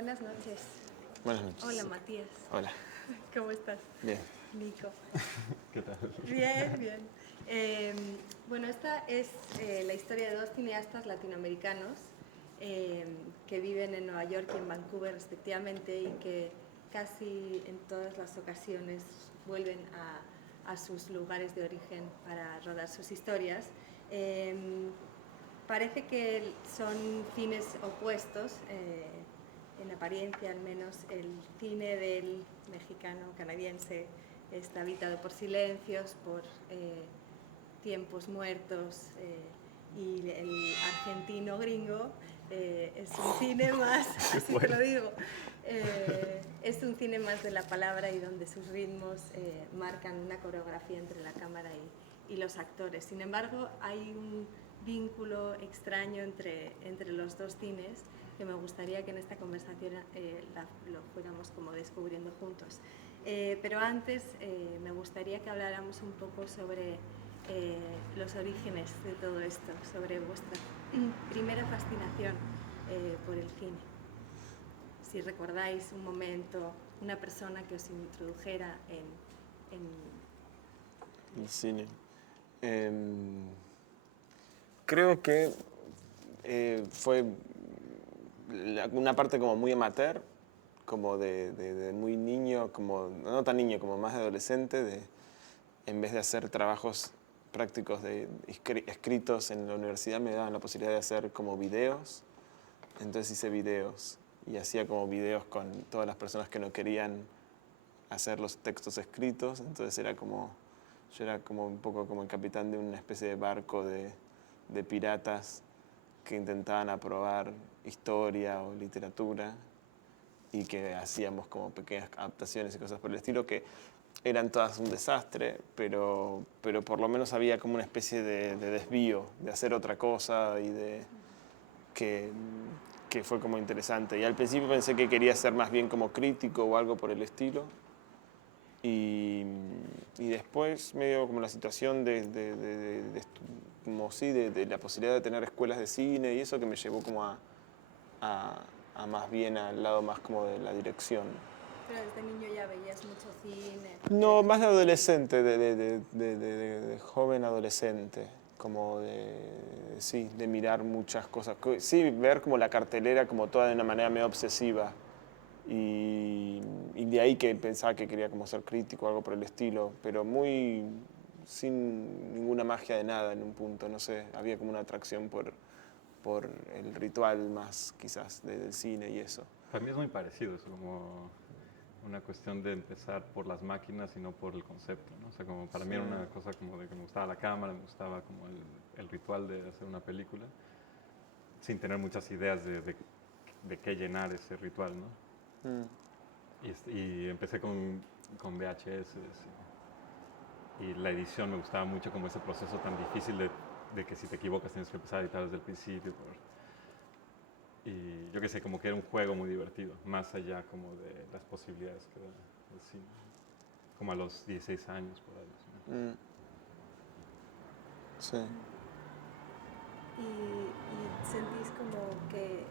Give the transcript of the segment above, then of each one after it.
Buenas noches. Buenas noches. Hola, Matías. Hola. ¿Cómo estás? Bien. Nico. ¿Qué tal? Bien, bien. Bueno, esta es la historia de dos cineastas latinoamericanos que viven en Nueva York y en Vancouver respectivamente y que casi en todas las ocasiones vuelven a sus lugares de origen para rodar sus historias. Parece que son fines opuestos, en apariencia al menos. El cine del mexicano-canadiense está habitado por silencios, por tiempos muertos, y el argentino gringo es un cine más, así te lo digo, es un cine más de la palabra y donde sus ritmos marcan una coreografía entre la cámara y los actores. Sin embargo, hay un vínculo extraño entre los dos cines que me gustaría que en esta conversación lo fuéramos como descubriendo juntos. Pero antes me gustaría que habláramos un poco sobre los orígenes de todo esto, sobre vuestra primera fascinación por el cine. Si recordáis un momento, una persona que os introdujera en El cine. Creo que fue una parte como muy amateur, como de muy niño, como no tan niño, como más de adolescente, en vez de hacer trabajos prácticos escritos en la universidad, me daban la posibilidad de hacer como videos. Entonces hice videos y hacía como videos con todas las personas que no querían hacer los textos escritos. Entonces yo era como un poco como el capitán de una especie de barco de piratas que intentaban aprobar historia o literatura y que hacíamos como pequeñas adaptaciones y cosas por el estilo que eran todas un desastre, pero por lo menos había como una especie de desvío, de hacer otra cosa y que fue como interesante. Y al principio pensé que quería ser más bien como crítico o algo por el estilo. Y después medio como la situación como sí, de la posibilidad de tener escuelas de cine y eso que me llevó como a más bien al lado más como de la dirección. Pero desde niño ya veías mucho cine. No, más de adolescente, de joven adolescente, como sí, de mirar muchas cosas. Sí, ver como la cartelera como toda de una manera medio obsesiva. Y de ahí que pensaba que quería como ser crítico o algo por el estilo, pero muy sin ninguna magia de nada en un punto, no sé, había como una atracción por el ritual más quizás del cine y eso. Para mí es muy parecido, es como una cuestión de empezar por las máquinas y no por el concepto, ¿no? O sea, como para mí era una cosa como de que me gustaba la cámara, me gustaba como el ritual de hacer una película, sin tener muchas ideas de qué llenar ese ritual, ¿no? Mm. Y empecé con VHS y la edición me gustaba mucho como ese proceso tan difícil de que si te equivocas tienes que empezar a editar desde el principio. Y yo qué sé, como que era un juego muy divertido, más allá como de las posibilidades que da el cine. Como a los 16 años, por ahí. ¿Sí? Mm. Sí. Y sentís como que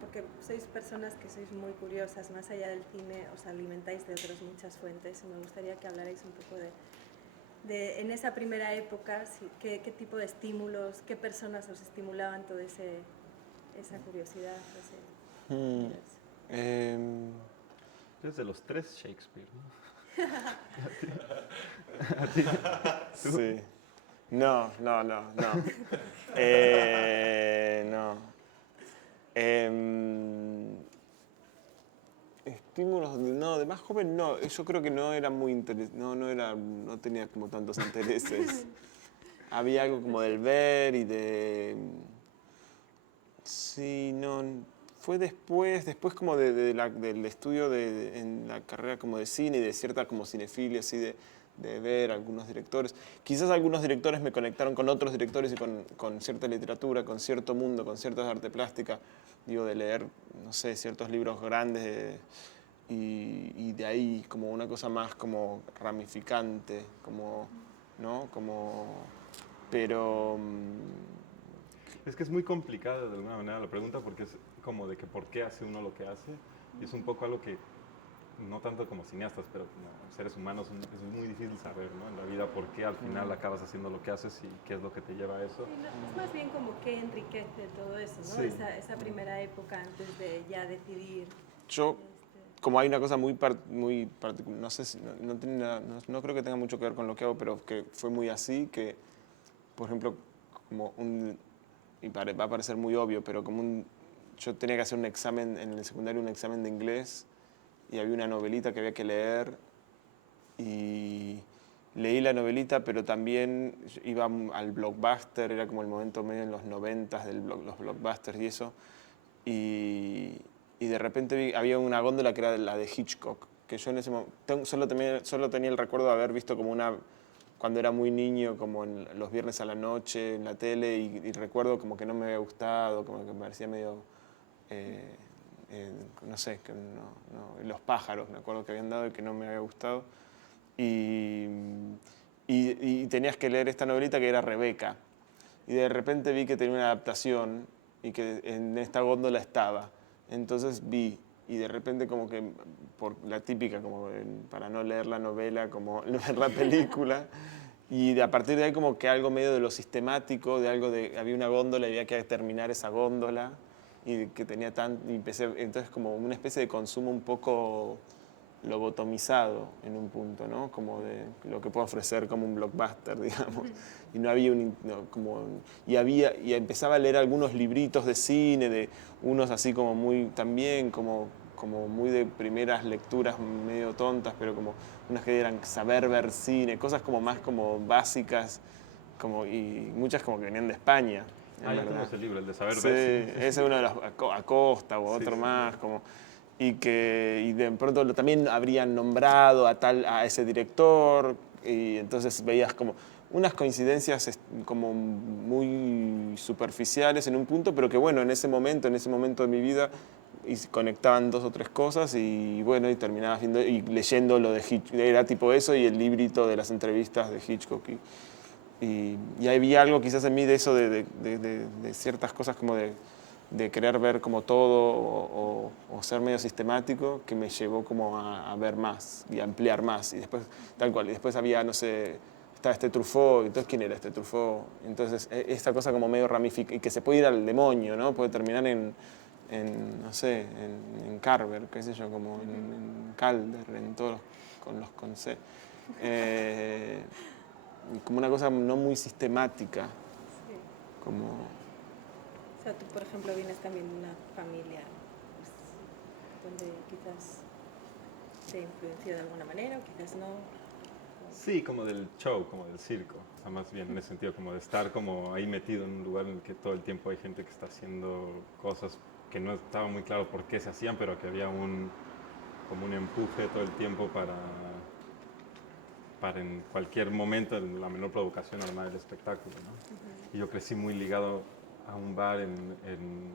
porque sois personas que sois muy curiosas, más allá del cine os alimentáis de otras muchas fuentes, y me gustaría que hablarais un poco en esa primera época, qué tipo de estímulos, qué personas os estimulaban toda esa curiosidad, ese Mm. universo. Desde los tres Shakespeare, ¿no? ¿A ti? ¿Tú? Sí. No. No. Estímulos, no, de más joven no. Yo creo que no era muy no tenía como tantos intereses. Había algo como del ver y de. Sí, no. Fue después como del estudio en la carrera como de cine y de cierta como cinefilia, así de ver algunos directores. Quizás algunos directores me conectaron con otros directores y con cierta literatura, con cierto mundo, con cierta arte plástica. Digo, de leer, no sé, ciertos libros grandes y de ahí como una cosa más como ramificante, como, ¿no? Como, pero... Es que es muy complicado de alguna manera la pregunta porque es como de que por qué hace uno lo que hace, Y es un poco algo que, no tanto como cineastas, pero como seres humanos, es muy difícil saber, ¿no? En la vida por qué al final acabas haciendo lo que haces y qué es lo que te lleva a eso. Sí, no, es más bien como que enriquece todo eso, ¿no? Sí. Esa primera época antes de ya decidir. Yo, como hay una cosa muy particular, no sé si, no creo que tenga mucho que ver con lo que hago, pero que fue muy así, que, por ejemplo, como va a parecer muy obvio, pero yo tenía que hacer un examen en el secundario, un examen de inglés, y había una novelita que había que leer, y leí la novelita, pero también iba al Blockbuster, era como el momento medio en los 90s de los Blockbusters y eso, y de repente había una góndola que era la de Hitchcock, que yo en ese momento solo tenía el recuerdo de haber visto como cuando era muy niño, como en los viernes a la noche en la tele, y recuerdo como que no me había gustado, como que me parecía medio, no sé, que Los pájaros, me acuerdo que habían dado y que no me había gustado. Y tenías que leer esta novelita que era Rebeca. Y de repente vi que tenía una adaptación y que en esta góndola estaba. Entonces vi, y de repente como que, por la típica, como para no leer la novela, como ver la película, y a partir de ahí como que algo medio de lo sistemático, había una góndola y había que terminar esa góndola, y que tenía y empecé, entonces como una especie de consumo un poco lobotomizado en un punto, ¿no? Como de lo que puede ofrecer como un blockbuster, digamos. Y no había y empezaba a leer algunos libritos de cine, de unos así como muy, también como muy de primeras lecturas medio tontas, pero como unas que eran saber ver cine, cosas como más como básicas, y muchas como que venían de España. Yo tengo ese libro, el de saber Sí, ver. Sí. ese es uno de los Acosta o otro más, como y de pronto también habrían nombrado a ese director, y entonces veías como unas coincidencias como muy superficiales en un punto, pero que bueno, en ese momento de mi vida conectaban dos o tres cosas, y bueno, y terminabas viendo y leyendo lo de Hitchcock, era tipo eso, y el librito de las entrevistas de Hitchcock. Y había algo quizás en mí de eso, de ciertas cosas como de querer ver como todo, o ser medio sistemático, que me llevó como a ver más y a ampliar más. Y después, tal cual, y después había, no sé, estaba este Truffaut, entonces ¿quién era este Truffaut? Entonces esta cosa como medio ramificada, y que se puede ir al demonio, ¿no? Puede terminar no sé, en Carver, qué sé yo, como en Calder, en todos con los conceptos. Como una cosa no muy sistemática, Sí. como... O sea, tú, por ejemplo, vienes también de una familia pues, donde quizás te influenció de alguna manera o quizás no. Sí, como del show, como del circo. O sea, más bien en ese sentido, como de estar como ahí metido en un lugar en el que todo el tiempo hay gente que está haciendo cosas que no estaba muy claro por qué se hacían, pero que había como un empuje todo el tiempo para en cualquier momento, en la menor provocación, armar el espectáculo, ¿no? Y yo crecí muy ligado a un bar,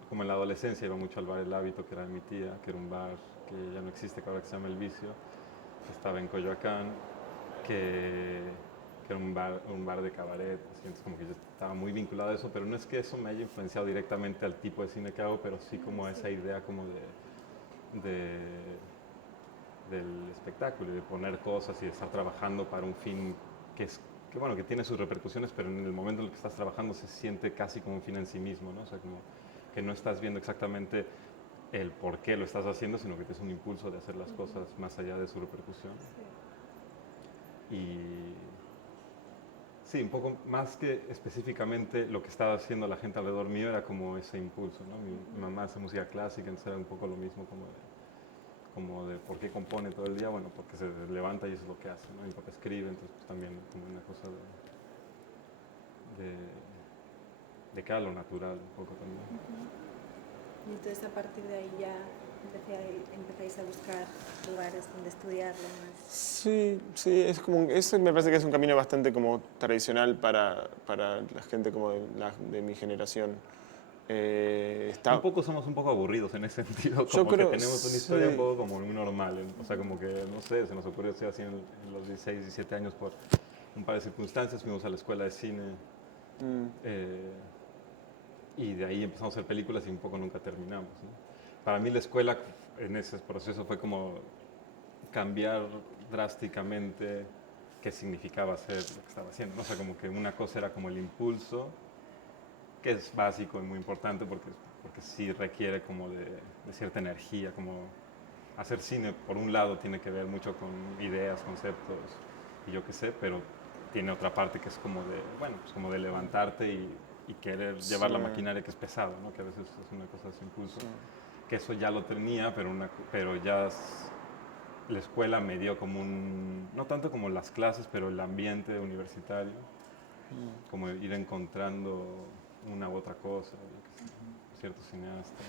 como en la adolescencia iba mucho al bar El Hábito, que era de mi tía, que era un bar que ya no existe, que ahora se llama El Vicio, que estaba en Coyoacán, que era un bar de cabaret, así, entonces como que yo estaba muy vinculado a eso, pero no es que eso me haya influenciado directamente al tipo de cine que hago, pero sí como a esa idea como del espectáculo y de poner cosas y de estar trabajando para un fin que bueno, que tiene sus repercusiones, pero en el momento en el que estás trabajando se siente casi como un fin en sí mismo, ¿no? O sea, como que no estás viendo exactamente el por qué lo estás haciendo, sino que tienes un impulso de hacer las cosas más allá de su repercusión. Sí. Y sí, un poco más que específicamente lo que estaba haciendo la gente alrededor mío, era como ese impulso, ¿no? Mi mamá hace música clásica, entonces era un poco lo mismo como de por qué compone todo el día, bueno, porque se levanta y eso es lo que hace, ¿no? Mi papá escribe, entonces pues, también como una cosa de que era lo natural un poco también. Y entonces a partir de ahí ya empezáis a buscar lugares donde estudiarlo más. Sí, sí, eso me parece que es un camino bastante como tradicional para la gente como de mi generación. Un poco somos un poco aburridos en ese sentido, Yo como que creo, tenemos una historia un sí. poco como muy normal, o sea, como que, no sé, se nos ocurrió estoy así en los 16, 17 años por un par de circunstancias, fuimos a la escuela de cine y de ahí empezamos a hacer películas y un poco nunca terminamos, ¿no? Para mí la escuela en ese proceso fue como cambiar drásticamente qué significaba hacer lo que estaba haciendo, ¿no? O sea, como que una cosa era como el impulso, que es básico y muy importante porque sí requiere como de cierta energía, como hacer cine por un lado tiene que ver mucho con ideas, conceptos y yo qué sé, pero tiene otra parte que es como de, bueno, pues como de levantarte y querer llevar la maquinaria que es pesado, ¿no? Que a veces es una cosa de ese impulso, que eso ya lo tenía, pero ya la escuela me dio como no tanto como las clases, pero el ambiente universitario, como ir encontrando una u otra cosa, yo qué sé, ciertos cineastas.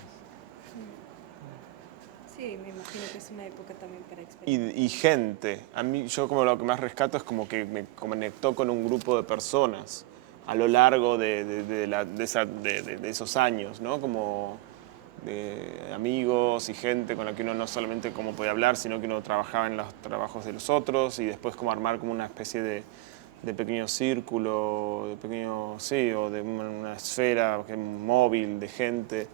Sí, me imagino que es una época también para experimentar. Y gente. A mí, yo como lo que más rescato es como que me conectó con un grupo de personas a lo largo de esos años, ¿no? Como de amigos y gente con la que uno no solamente como podía hablar, sino que uno trabajaba en los trabajos de los otros y después como armar como una especie de pequeño círculo, de pequeño, sí, o de una esfera móvil de gente.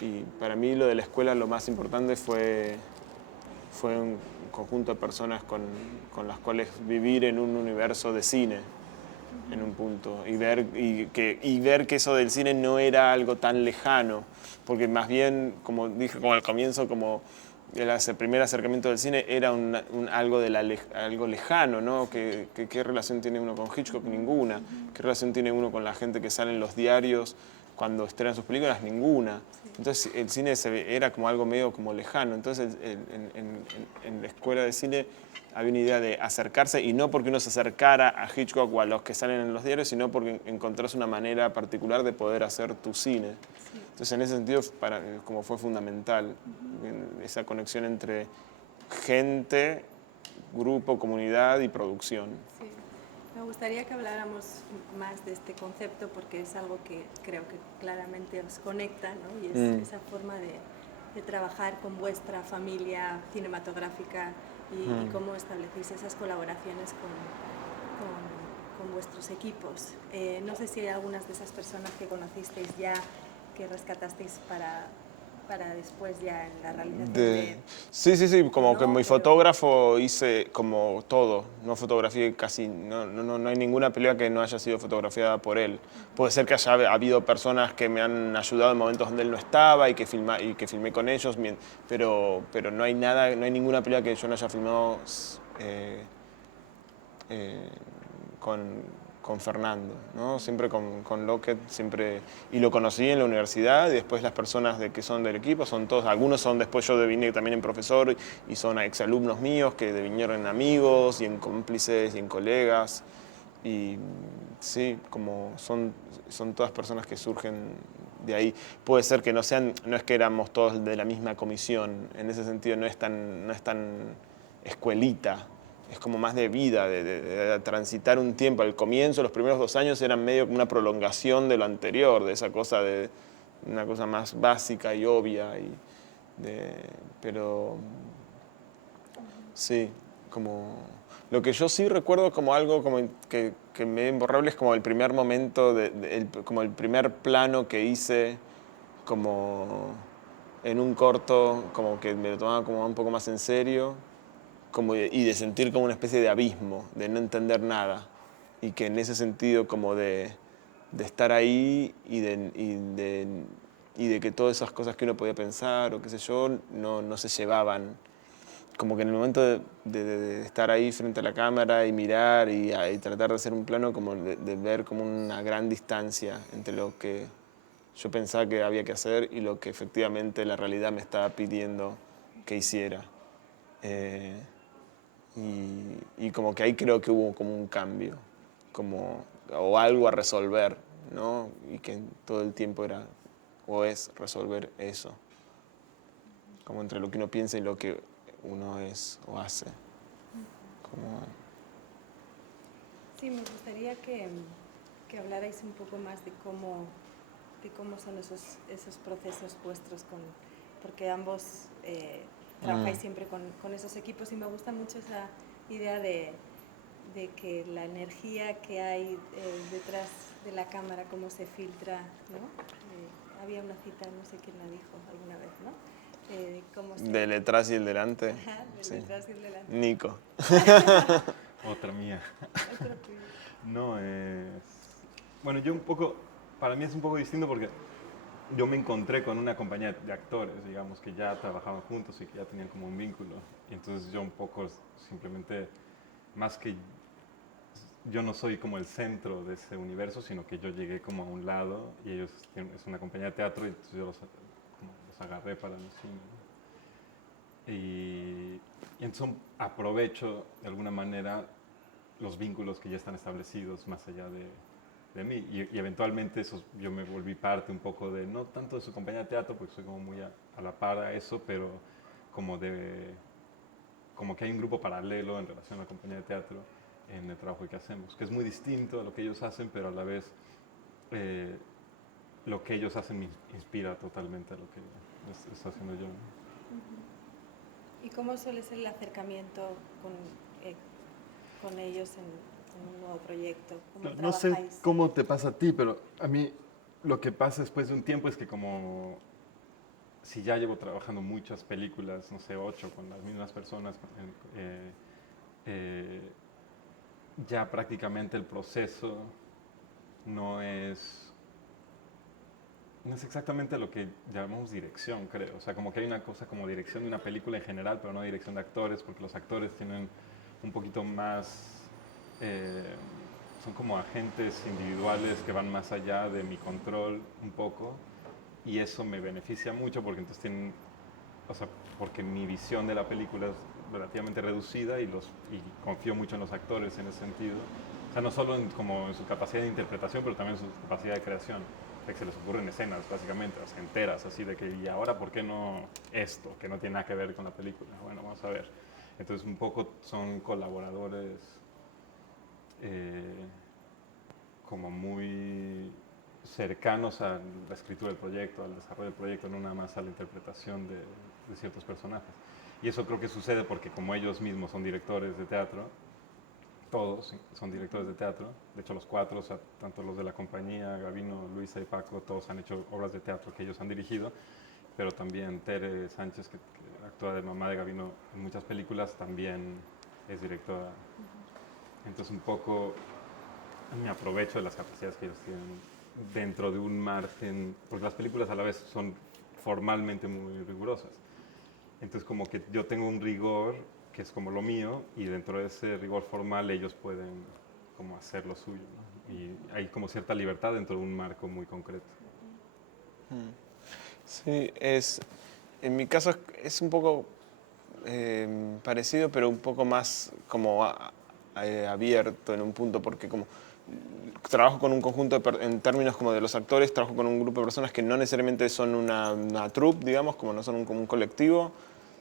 Y para mí lo de la escuela lo más importante fue un conjunto de personas con las cuales vivir en un universo de cine, en un punto, y ver que eso del cine no era algo tan lejano, porque más bien, como dije como al comienzo, como el primer acercamiento del cine era algo lejano, ¿no? ¿Qué relación tiene uno con Hitchcock? Ninguna. ¿Qué relación tiene uno con la gente que sale en los diarios cuando estrenan sus películas? Ninguna. Entonces el cine era como algo medio como lejano. Entonces en la escuela de cine había una idea de acercarse, y no porque uno se acercara a Hitchcock o a los que salen en los diarios, sino porque encontrás una manera particular de poder hacer tu cine. Sí. Entonces en ese sentido como fue fundamental esa conexión entre gente, grupo, comunidad y producción. Sí. Me gustaría que habláramos más de este concepto porque es algo que creo que claramente os conecta, ¿no? Y es esa forma de trabajar con vuestra familia cinematográfica y cómo establecéis esas colaboraciones con vuestros equipos. No sé si hay algunas de esas personas que conocisteis ya, que rescatasteis para después ya en la realización Sí, como no, que mi pero fotógrafo hice como todo, no fotografié casi, no hay ninguna película que no haya sido fotografiada por él. Puede ser que haya habido personas que me han ayudado en momentos donde él no estaba y que filmé con ellos, pero no hay nada, no hay ninguna película que yo no haya filmado eh, con Fernando, ¿no? Siempre con Lockett, siempre, y lo conocí en la universidad, y después las personas que son del equipo son todos, algunos son después, yo vine también en profesor y son exalumnos míos que vinieron en amigos y en cómplices y en colegas, y sí, como son todas personas que surgen de ahí. Puede ser que no es que éramos todos de la misma comisión, en ese sentido no es tan escuelita, es como más de vida, de transitar un tiempo. Al comienzo, los primeros 2 años eran medio como una prolongación de lo anterior, de esa cosa una cosa más básica y obvia, pero sí, como lo que yo sí recuerdo como algo como que me imborrable es como el primer momento, como el primer plano que hice como en un corto, como que me lo tomaba como un poco más en serio, y de sentir como una especie de abismo, de no entender nada, y que en ese sentido como de estar ahí y de que todas esas cosas que uno podía pensar o qué sé yo, no se llevaban. Como que en el momento de estar ahí frente a la cámara y mirar y tratar de hacer un plano, como de ver como una gran distancia entre lo que yo pensaba que había que hacer y lo que efectivamente la realidad me estaba pidiendo que hiciera. Y como que ahí creo que hubo como un cambio, o algo a resolver, ¿no? Y que todo el tiempo era o es resolver eso, como entre lo que uno piensa y lo que uno es o hace. Como, sí, me gustaría que hablarais un poco más de cómo son esos procesos vuestros, porque ambos trabajáis siempre con esos equipos y me gusta mucho esa idea de que la energía que hay detrás de la cámara, cómo se filtra, ¿no? Había una cita, no sé quién la dijo alguna vez, ¿no? ¿Cómo se Del detrás y el delante. Ajá, del Sí. detrás y el delante. Nico. Otra mía. Otro tuyo. No, bueno, yo un poco, para mí es un poco distinto porque yo me encontré con una compañía de actores, digamos, que ya trabajaban juntos y que ya tenían como un vínculo. Y entonces yo un poco simplemente, más que yo no soy como el centro de ese universo, sino que yo llegué como a un lado y ellos es una compañía de teatro y entonces yo como los agarré para el cine, ¿no? Y entonces aprovecho de alguna manera los vínculos que ya están establecidos más allá de mí. Y eventualmente yo me volví parte un poco de, no tanto de su compañía de teatro, porque soy como muy a la par a eso, pero como como que hay un grupo paralelo en relación a la compañía de teatro en el trabajo que hacemos, que es muy distinto a lo que ellos hacen, pero a la vez eh, lo que ellos hacen me inspira totalmente a lo que estoy haciendo yo, ¿no? ¿Y cómo suele ser el acercamiento con ellos en un nuevo proyecto? ¿Cómo No sé trabajáis? cómo te pasa a ti, pero a mí lo que pasa después de un tiempo es que como si ya llevo trabajando muchas películas, no sé, 8 con las mismas personas, eh, ya prácticamente el proceso no es, no es exactamente lo que llamamos dirección, creo. O sea, como que hay una cosa como dirección de una película en general, pero no dirección de actores, porque los actores tienen un poquito más, eh, son como agentes individuales que van más allá de mi control un poco, y eso me beneficia mucho porque entonces tienen, o sea, porque mi visión de la película es relativamente reducida y confío mucho en los actores en ese sentido. O sea, no solo como en su capacidad de interpretación, pero también en su capacidad de creación. De que se les ocurren escenas, básicamente, o sea, enteras, así de que, ¿y ahora por qué no esto? Que no tiene nada que ver con la película. Bueno, vamos a ver. Entonces, un poco son colaboradores eh, como muy cercanos a la escritura del proyecto, al desarrollo del proyecto, no nada más a la interpretación de ciertos personajes. Y eso creo que sucede porque como ellos mismos son directores de teatro, todos son directores de teatro, de hecho los cuatro, o sea, tanto los de la compañía, Gabino, Luisa y Paco, todos han hecho obras de teatro que ellos han dirigido, pero también Tere Sánchez, que actúa de mamá de Gabino en muchas películas, también es directora. Entonces un poco me aprovecho de las capacidades que ellos tienen dentro de un margen, porque las películas a la vez son formalmente muy rigurosas. Entonces como que yo tengo un rigor que es como lo mío y dentro de ese rigor formal ellos pueden como hacer lo suyo, ¿no? Y hay como cierta libertad dentro de un marco muy concreto. Sí, en mi caso es un poco parecido, pero un poco más como abierto en un punto, porque como trabajo con un conjunto, en términos como de los actores, trabajo con un grupo de personas que no necesariamente son una troupe, digamos, como no son como un colectivo,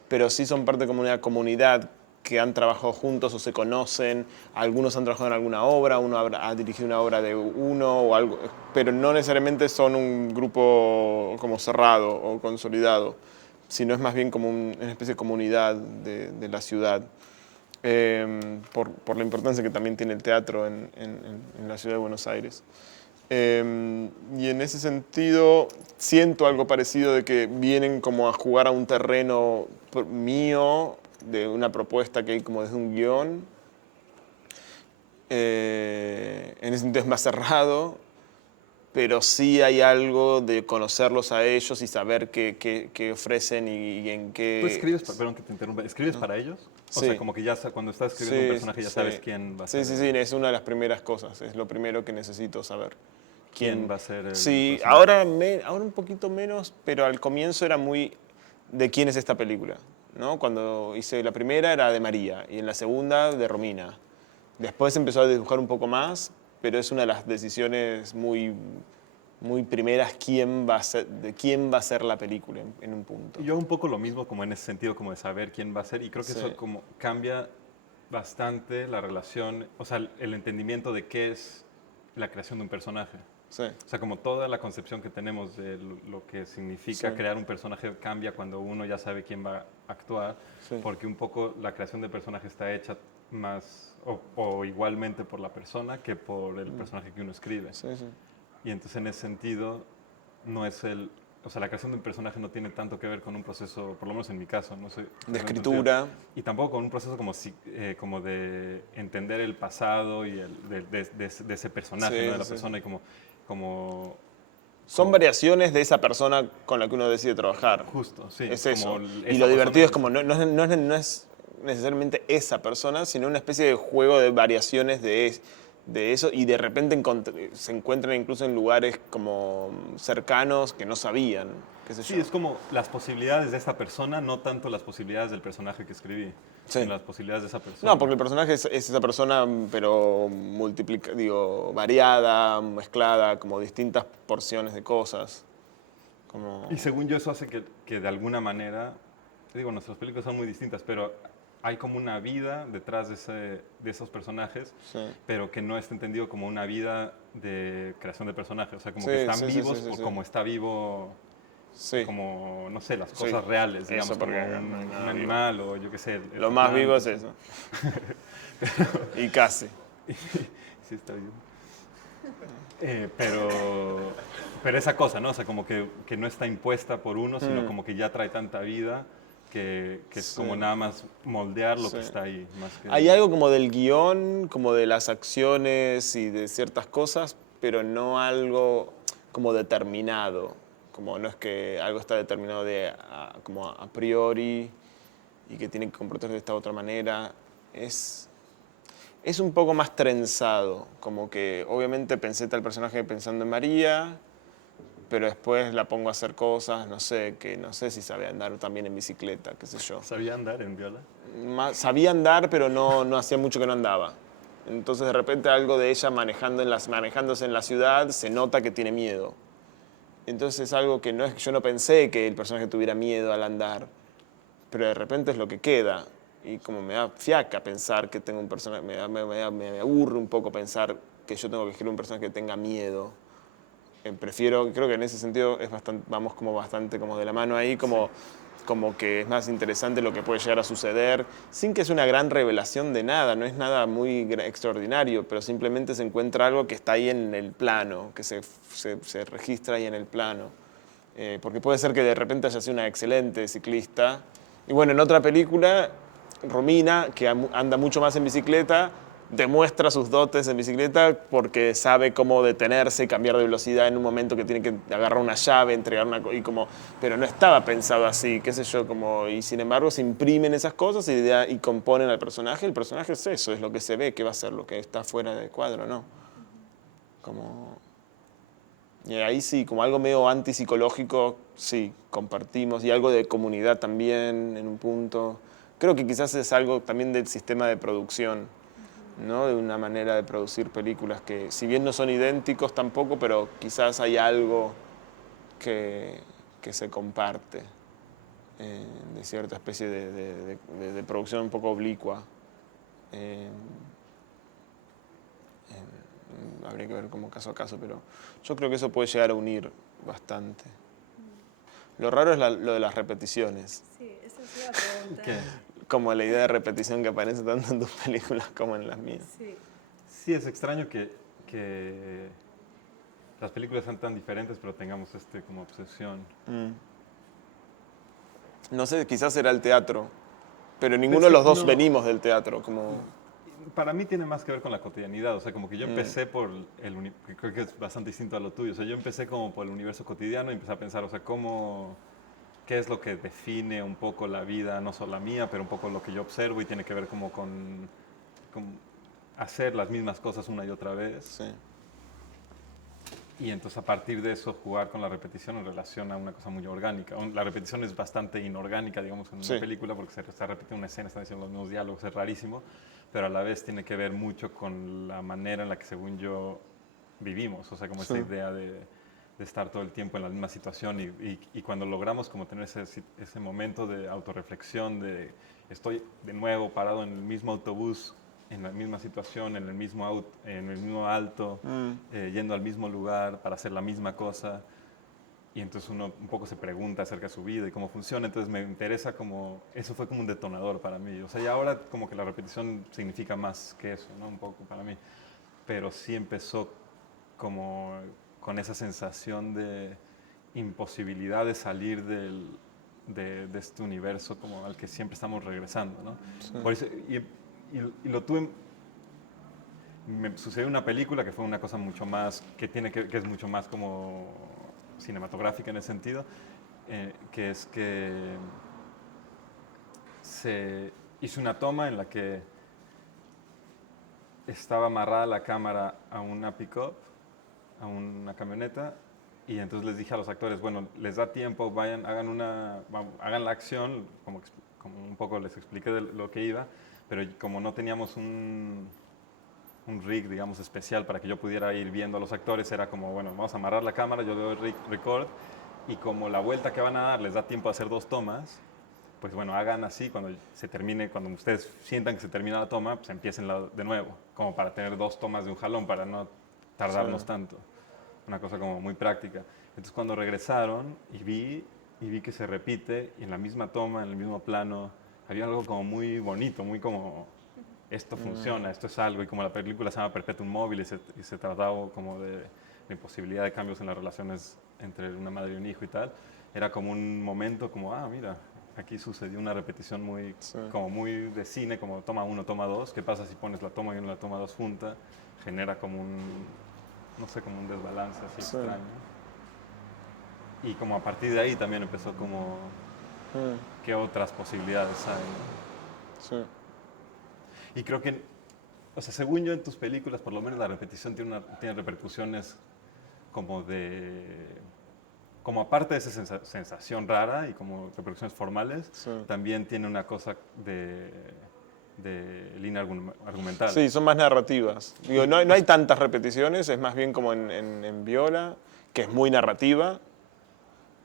pero sí son parte como una comunidad que han trabajado juntos o se conocen, algunos han trabajado en alguna obra, uno ha dirigido una obra de uno o algo, pero no necesariamente son un grupo como cerrado o consolidado, sino es más bien como una especie de comunidad de la ciudad. Por la importancia que también tiene el teatro en la ciudad de Buenos Aires. Y en ese sentido siento algo parecido de que vienen como a jugar a un terreno mío, de una propuesta que hay como desde un guión. En ese sentido es más cerrado, pero sí hay algo de conocerlos a ellos y saber qué ofrecen y en ¿Tú qué... escribes, perdón que te interrumpa, escribes para ellos? O sea, Sí. como que ya cuando estás escribiendo un Sí, personaje ya sí. sabes quién va a Sí, ser sí, sí, es una de las primeras cosas, es lo primero que necesito saber. quién va a ser el Sí, personaje. ahora un poquito menos, pero al comienzo era muy de quién es esta película, ¿no? Cuando hice la primera era de María y en la segunda de Romina. Después empezó a dibujar un poco más, pero es una de las decisiones muy primeras de quién va a ser la película en un punto. Y yo un poco lo mismo como en ese sentido, como de saber quién va a ser, y creo que Sí, eso como cambia bastante la relación, o sea, el entendimiento de qué es la creación de un personaje. sí, O sea, como toda la concepción que tenemos de lo que significa sí, crear un personaje cambia cuando uno ya sabe quién va a actuar, sí. porque un poco la creación de personaje está hecha más o igualmente por la persona que por el personaje que uno escribe. Sí, sí. Y entonces en ese sentido no es o sea, la creación de un personaje no tiene tanto que ver con un proceso, por lo menos en mi caso, no sé. De escritura. Y tampoco con un proceso como, como de entender el pasado y de ese personaje, Sí, ¿no? De la sí. persona y como Son variaciones de esa persona con la que uno decide trabajar. justo, sí. Es como eso. Y esa lo divertido persona es como, no es necesariamente esa persona, sino una especie de juego de variaciones de eso, y de repente se encuentran incluso en lugares como cercanos que no sabían, qué sé Sí, yo. es como las posibilidades de esta persona, no tanto las posibilidades del personaje que escribí, Sí. sino las posibilidades de esa persona. No, porque el personaje es esa persona, pero variada, mezclada, como distintas porciones de cosas. Como... Y según yo eso hace que de alguna manera, digo, nuestras películas son muy distintas, pero hay como una vida detrás de esos personajes, Sí. pero que no está entendido como una vida de creación de personajes. O sea, como Sí, que están sí, sí, vivos sí, sí, por sí. como está vivo, Sí. como, no sé, las Sí. cosas reales, digamos, Eso, porque como acá no hay un nada animal o yo qué sé. Lo más vivo es plantas. eso. Y casi. Sí, está bien. Pero esa cosa, ¿no? O sea, como que no está impuesta por uno, sino como que ya trae tanta vida que es como Sí. nada más moldear lo Sí. que está ahí. Más que... Hay algo como del guión, como de las acciones y de ciertas cosas, pero no algo como determinado. Como no es que algo está determinado como a priori y que tiene que comportarse de esta otra manera. Es un poco más trenzado, como que obviamente pensé tal personaje pensando en María, pero después la pongo a hacer cosas, no sé, que no sé si sabe andar también en bicicleta, qué sé yo. ¿Sabía andar en viola? Sabía andar, pero no hacía mucho que no andaba. Entonces de repente algo de ella manejándose en la ciudad se nota que tiene miedo. Entonces es algo que yo no pensé que el personaje tuviera miedo al andar, pero de repente es lo que queda. Y como me da fiaca pensar que tengo un personaje, me aburre un poco pensar que yo tengo que escribir un personaje que tenga miedo. Creo que en ese sentido vamos como bastante como de la mano ahí, como que es más interesante lo que puede llegar a suceder, sin que sea una gran revelación de nada, no es nada muy extraordinario, pero simplemente se encuentra algo que está ahí en el plano, que se registra ahí en el plano. Porque puede ser que de repente haya sido una excelente ciclista. Y bueno, en otra película, Romina, que anda mucho más en bicicleta, demuestra sus dotes en bicicleta porque sabe cómo detenerse y cambiar de velocidad en un momento que tiene que agarrar una llave, entregar pero no estaba pensado así, qué sé yo, y sin embargo se imprimen esas cosas y componen al personaje. El personaje es eso, es lo que se ve, que va a ser lo que está fuera del cuadro, ¿no? Y ahí sí, como algo medio antipsicológico, sí, compartimos. Y algo de comunidad también, en un punto. Creo que quizás es algo también del sistema de producción, ¿no? De una manera de producir películas que, si bien no son idénticos tampoco, pero quizás hay algo que se comparte, de cierta especie de producción un poco oblicua. Eh, Habría que ver como caso a caso, pero yo creo que eso puede llegar a unir bastante. Lo raro es lo de las repeticiones, Sí, eso se iba a preguntar. ¿Qué? como la idea de repetición que aparece tanto en tus películas como en las mías. Sí, Sí, es extraño que las películas sean tan diferentes, pero tengamos como obsesión. No sé, quizás era el teatro, pero ninguno Es de que los dos no, venimos del teatro, como... para mí tiene más que ver con la cotidianidad, o sea, como que yo empecé por que creo que es bastante distinto a lo tuyo, o sea, yo empecé como por el universo cotidiano y empecé a pensar, o sea, qué es lo que define un poco la vida, no solo la mía, pero un poco lo que yo observo y tiene que ver como con hacer las mismas cosas una y otra vez. Sí. Y entonces a partir de eso jugar con la repetición en relación a una cosa muy orgánica. La repetición es bastante inorgánica, digamos, en Sí. una película porque se está repitiendo una escena, están diciendo los mismos diálogos, es rarísimo, pero a la vez tiene que ver mucho con la manera en la que según yo vivimos, o sea, como esa Sí. idea de estar todo el tiempo en la misma situación y cuando logramos como tener ese momento de autorreflexión, de estoy de nuevo parado en el mismo autobús, en la misma situación, en el mismo alto, yendo al mismo lugar para hacer la misma cosa. Y entonces uno un poco se pregunta acerca de su vida y cómo funciona. Entonces me interesa eso fue como un detonador para mí. O sea, y ahora como que la repetición significa más que eso, ¿no? Un poco para mí. Pero sí empezó como con esa sensación imposibilidad de salir de este universo como al que siempre estamos regresando, ¿no? Sí. Por eso, y lo tuve, me sucedió una película que fue una cosa mucho más, que es mucho más como cinematográfica en ese sentido, que es que se hizo una toma en la que estaba amarrada la cámara a una pick-up, a una camioneta, y entonces les dije a los actores, bueno, les da tiempo, vayan, hagan la acción, como un poco les expliqué de lo que iba, pero como no teníamos un rig, digamos, especial para que yo pudiera ir viendo a los actores, era como, bueno, vamos a amarrar la cámara, yo le doy record, y como la vuelta que van a dar les da tiempo a hacer 2 tomas, pues bueno, hagan así, cuando se termine, cuando ustedes sientan que se termina la toma, pues empiecen de nuevo, como para tener 2 tomas de un jalón, para no tardarnos tanto. Una cosa como muy práctica. Entonces cuando regresaron y vi que se repite, y en la misma toma, en el mismo plano, había algo como muy bonito, muy como, esto funciona, esto es algo, y como la película se llama Perpetuum Mobile y se trataba como de la imposibilidad de cambios en las relaciones entre una madre y un hijo y tal, era como un momento como, mira, aquí sucedió una repetición muy, como muy de cine, como toma 1, toma 2, ¿qué pasa si pones la toma 1 y la toma 2 junta? Genera como no sé, como un desbalance así extraño. Y como a partir de ahí también empezó como, ¿qué otras posibilidades hay? ¿No? Sí. Y creo que, o sea, según yo en tus películas, por lo menos la repetición tiene repercusiones como como aparte de esa sensación rara y como repercusiones formales, también tiene una cosa de línea argumental. Sí, son más narrativas. Digo, no hay tantas repeticiones, es más bien como en Viola, que es muy narrativa,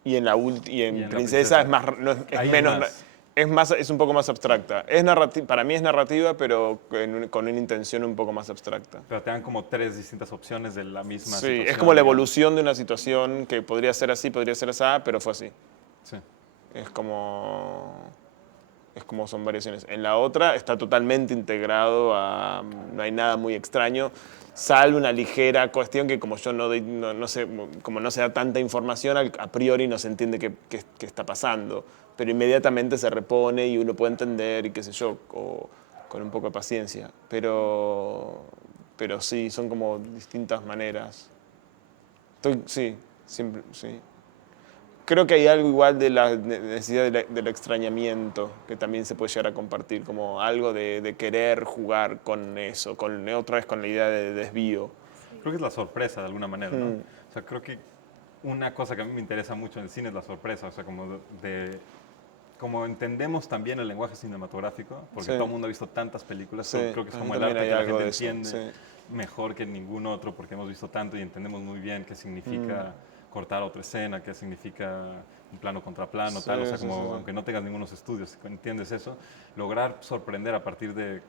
y en La Princesa es más, es un poco más abstracta. Para mí es narrativa, pero con una intención un poco más abstracta. Pero te dan como 3 distintas opciones de la misma Sí, situación. es como la evolución de una situación que podría ser así, podría ser así, pero fue así. Sí. Es como son variaciones. En la otra está totalmente integrado no hay nada muy extraño, salvo una ligera cuestión que como yo no sé, como no se da tanta información, a priori no se entiende qué está pasando, pero inmediatamente se repone y uno puede entender y qué sé yo, con un poco de paciencia. Pero sí, son como distintas maneras. Sí, siempre, sí. Creo que hay algo igual de la necesidad del extrañamiento que también se puede llegar a compartir, como algo de querer jugar con eso, otra vez con la idea de desvío. Creo que es la sorpresa de alguna manera, ¿no? O sea, creo que una cosa que a mí me interesa mucho en el cine es la sorpresa, o sea, como entendemos también el lenguaje cinematográfico, porque todo el mundo ha visto tantas películas, creo que es como el arte que la gente entiende mejor que ningún otro, porque hemos visto tanto y entendemos muy bien qué significa cortar otra escena, qué significa un plano contra plano, tal, o sea, como aunque no tengas ningunos estudios, entiendes eso, lograr sorprender a partir de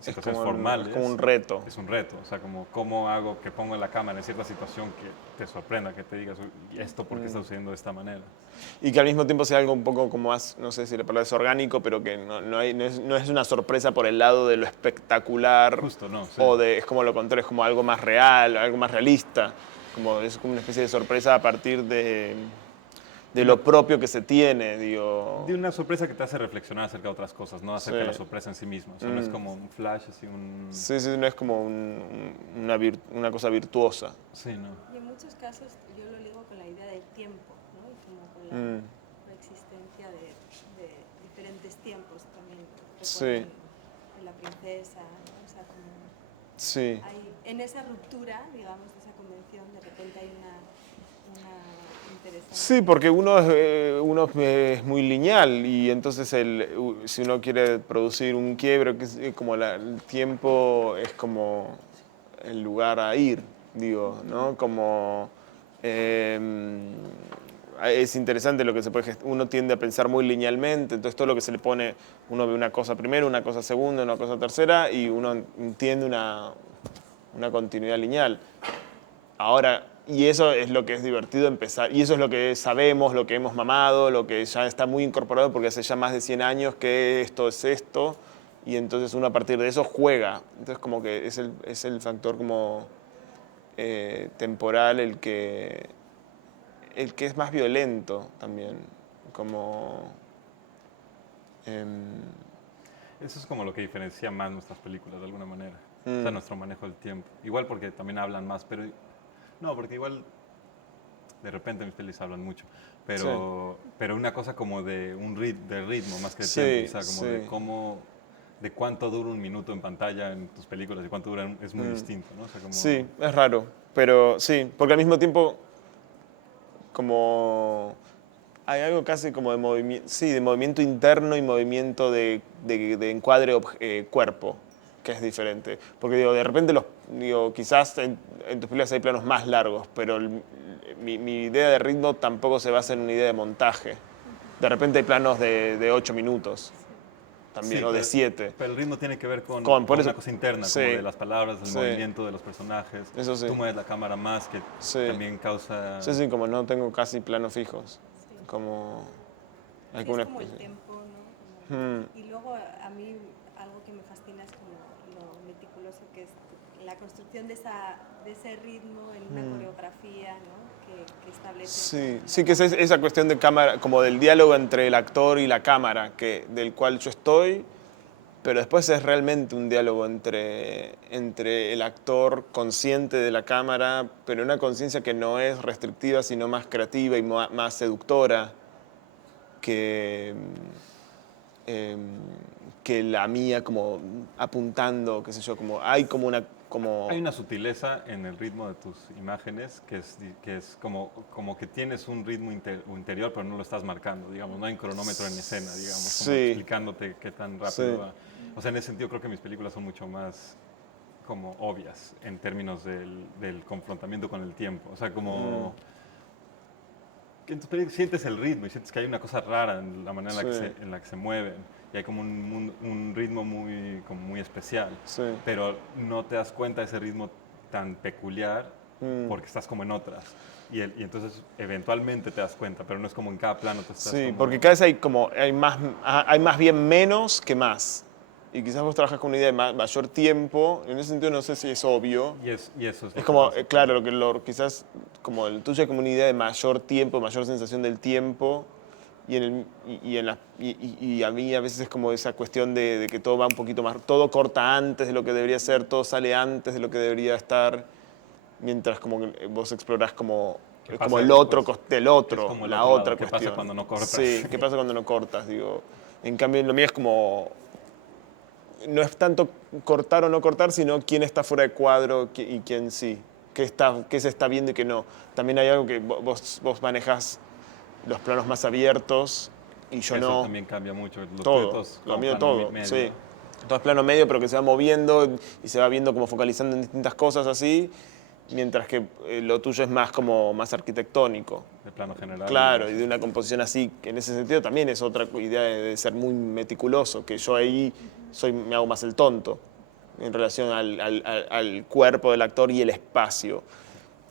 situaciones formales. Es como un reto. Es un reto, o sea, como cómo hago que pongo la cámara en cierta situación que te sorprenda, que te digas, ¿y esto por qué está sucediendo de esta manera? Y que al mismo tiempo sea algo un poco como más, no sé si la palabra es orgánico, pero que no es una sorpresa por el lado de lo espectacular. Justo, no, sí. O es como lo contrario, es como algo más real, algo más realista. Es como una especie de sorpresa a partir de lo propio que se tiene, digo. De una sorpresa que te hace reflexionar acerca de otras cosas, no acerca de la sorpresa en sí misma. O sea, no es como un flash, así Sí, no es como una cosa virtuosa. Sí, no. Y en muchos casos yo lo ligo con la idea del tiempo, ¿no? Y como con la existencia de diferentes tiempos también. Sí. En la princesa, ¿no? O sea, como sí. en esa ruptura, digamos, de esa convención, de repente hay una interesante. Sí, porque uno es muy lineal y entonces si uno quiere producir un quiebre, como el tiempo es como el lugar a ir, digo, ¿no? Como es interesante lo que uno tiende a pensar muy linealmente, entonces todo lo que se le pone, uno ve una cosa primero, una cosa segunda, una cosa tercera y uno entiende una continuidad lineal. Ahora, y eso es lo que es divertido empezar, y eso es lo que sabemos, lo que hemos mamado, lo que ya está muy incorporado porque hace ya más de 100 años que esto es esto, y entonces uno a partir de eso juega. Entonces como que es el factor como temporal el que el que es más violento también, como... Eso es como lo que diferencia más nuestras películas, de alguna manera. O sea, nuestro manejo del tiempo. Igual porque también hablan más, pero... No, porque igual de repente mis pelis hablan mucho. Pero una cosa como de de ritmo más que de tiempo. O sea, como de cómo... De cuánto dura un minuto en pantalla en tus películas y cuánto dura es muy distinto, ¿no? O sea, como... Sí, es raro, pero sí, porque al mismo tiempo como hay algo casi como de movimiento, sí, de movimiento interno y movimiento de encuadre cuerpo, que es diferente. Porque digo, de repente quizás en tus películas hay planos más largos, pero mi idea de ritmo tampoco se basa en una idea de montaje. De repente hay planos de 8 minutos también, Sí, o de 7. pero el ritmo tiene que ver con Por eso, una cosa interna, sí, como de las palabras, del sí, movimiento de los personajes. eso sí. Tú mueves la cámara más, que Sí. también causa... Sí, sí, como no tengo casi planos fijos. Sí. Como... Sí, hay es una como el especie- tempo, ¿no? Y luego a mí algo que me fascina es como lo meticuloso que es la construcción de ese ritmo en una coreografía, ¿no? Que establece. Sí, sí que es esa cuestión de cámara, como del diálogo entre el actor y la cámara, del cual yo estoy, pero después es realmente un diálogo entre el actor consciente de la cámara, pero una conciencia que no es restrictiva, sino más creativa y más seductora que, eh, que la mía, como apuntando, qué sé yo, como hay como una... Hay una sutileza en el ritmo de tus imágenes que es como que tienes un ritmo interior, pero no lo estás marcando, digamos. No hay un cronómetro en escena, digamos, como Sí. explicándote qué tan rápido Sí. va. O sea, en ese sentido creo que mis películas son mucho más como obvias en términos del confrontamiento con el tiempo. O sea, como que en tus películas sientes el ritmo y sientes que hay una cosa rara en la manera Sí. en la que se mueven y hay como un ritmo como muy especial, Sí. pero no te das cuenta de ese ritmo tan peculiar porque estás como en otras. Y entonces eventualmente te das cuenta, pero no es como en cada plano te estás Sí, como... porque cada vez hay más bien menos que más. Y quizás vos trabajas con una idea de mayor tiempo, en ese sentido no sé si es obvio. Y eso es lo Es que como, pasa. claro, quizás como el tuyo es como una idea de mayor tiempo, mayor sensación del tiempo. Y a mí a veces es como esa cuestión de que todo va un poquito más, todo corta antes de lo que debería ser, todo sale antes de lo que debería estar, mientras como que vos explorás como ¿Qué como pasa el otro, después? del Que es otro, como el la otro lado. otra ¿Qué cuestión. pasa cuando no cortas? Sí, ¿qué pasa cuando no cortas? Digo, en cambio, lo mío es como, no es tanto cortar o no cortar, sino quién está fuera de cuadro y quién sí, qué se está viendo y qué no. También hay algo que vos manejas los planos más abiertos y yo Eso no. también cambia mucho. Lo tuyo Todo, es lo como mío plano todo, medio. sí. Todo es plano medio, pero que se va moviendo y se va viendo como focalizando en distintas cosas así, mientras que lo tuyo es más como más arquitectónico. De plano general. Claro, y de una composición así, que en ese sentido también es otra idea de ser muy meticuloso, que yo ahí me hago más el tonto en relación al cuerpo del actor y el espacio.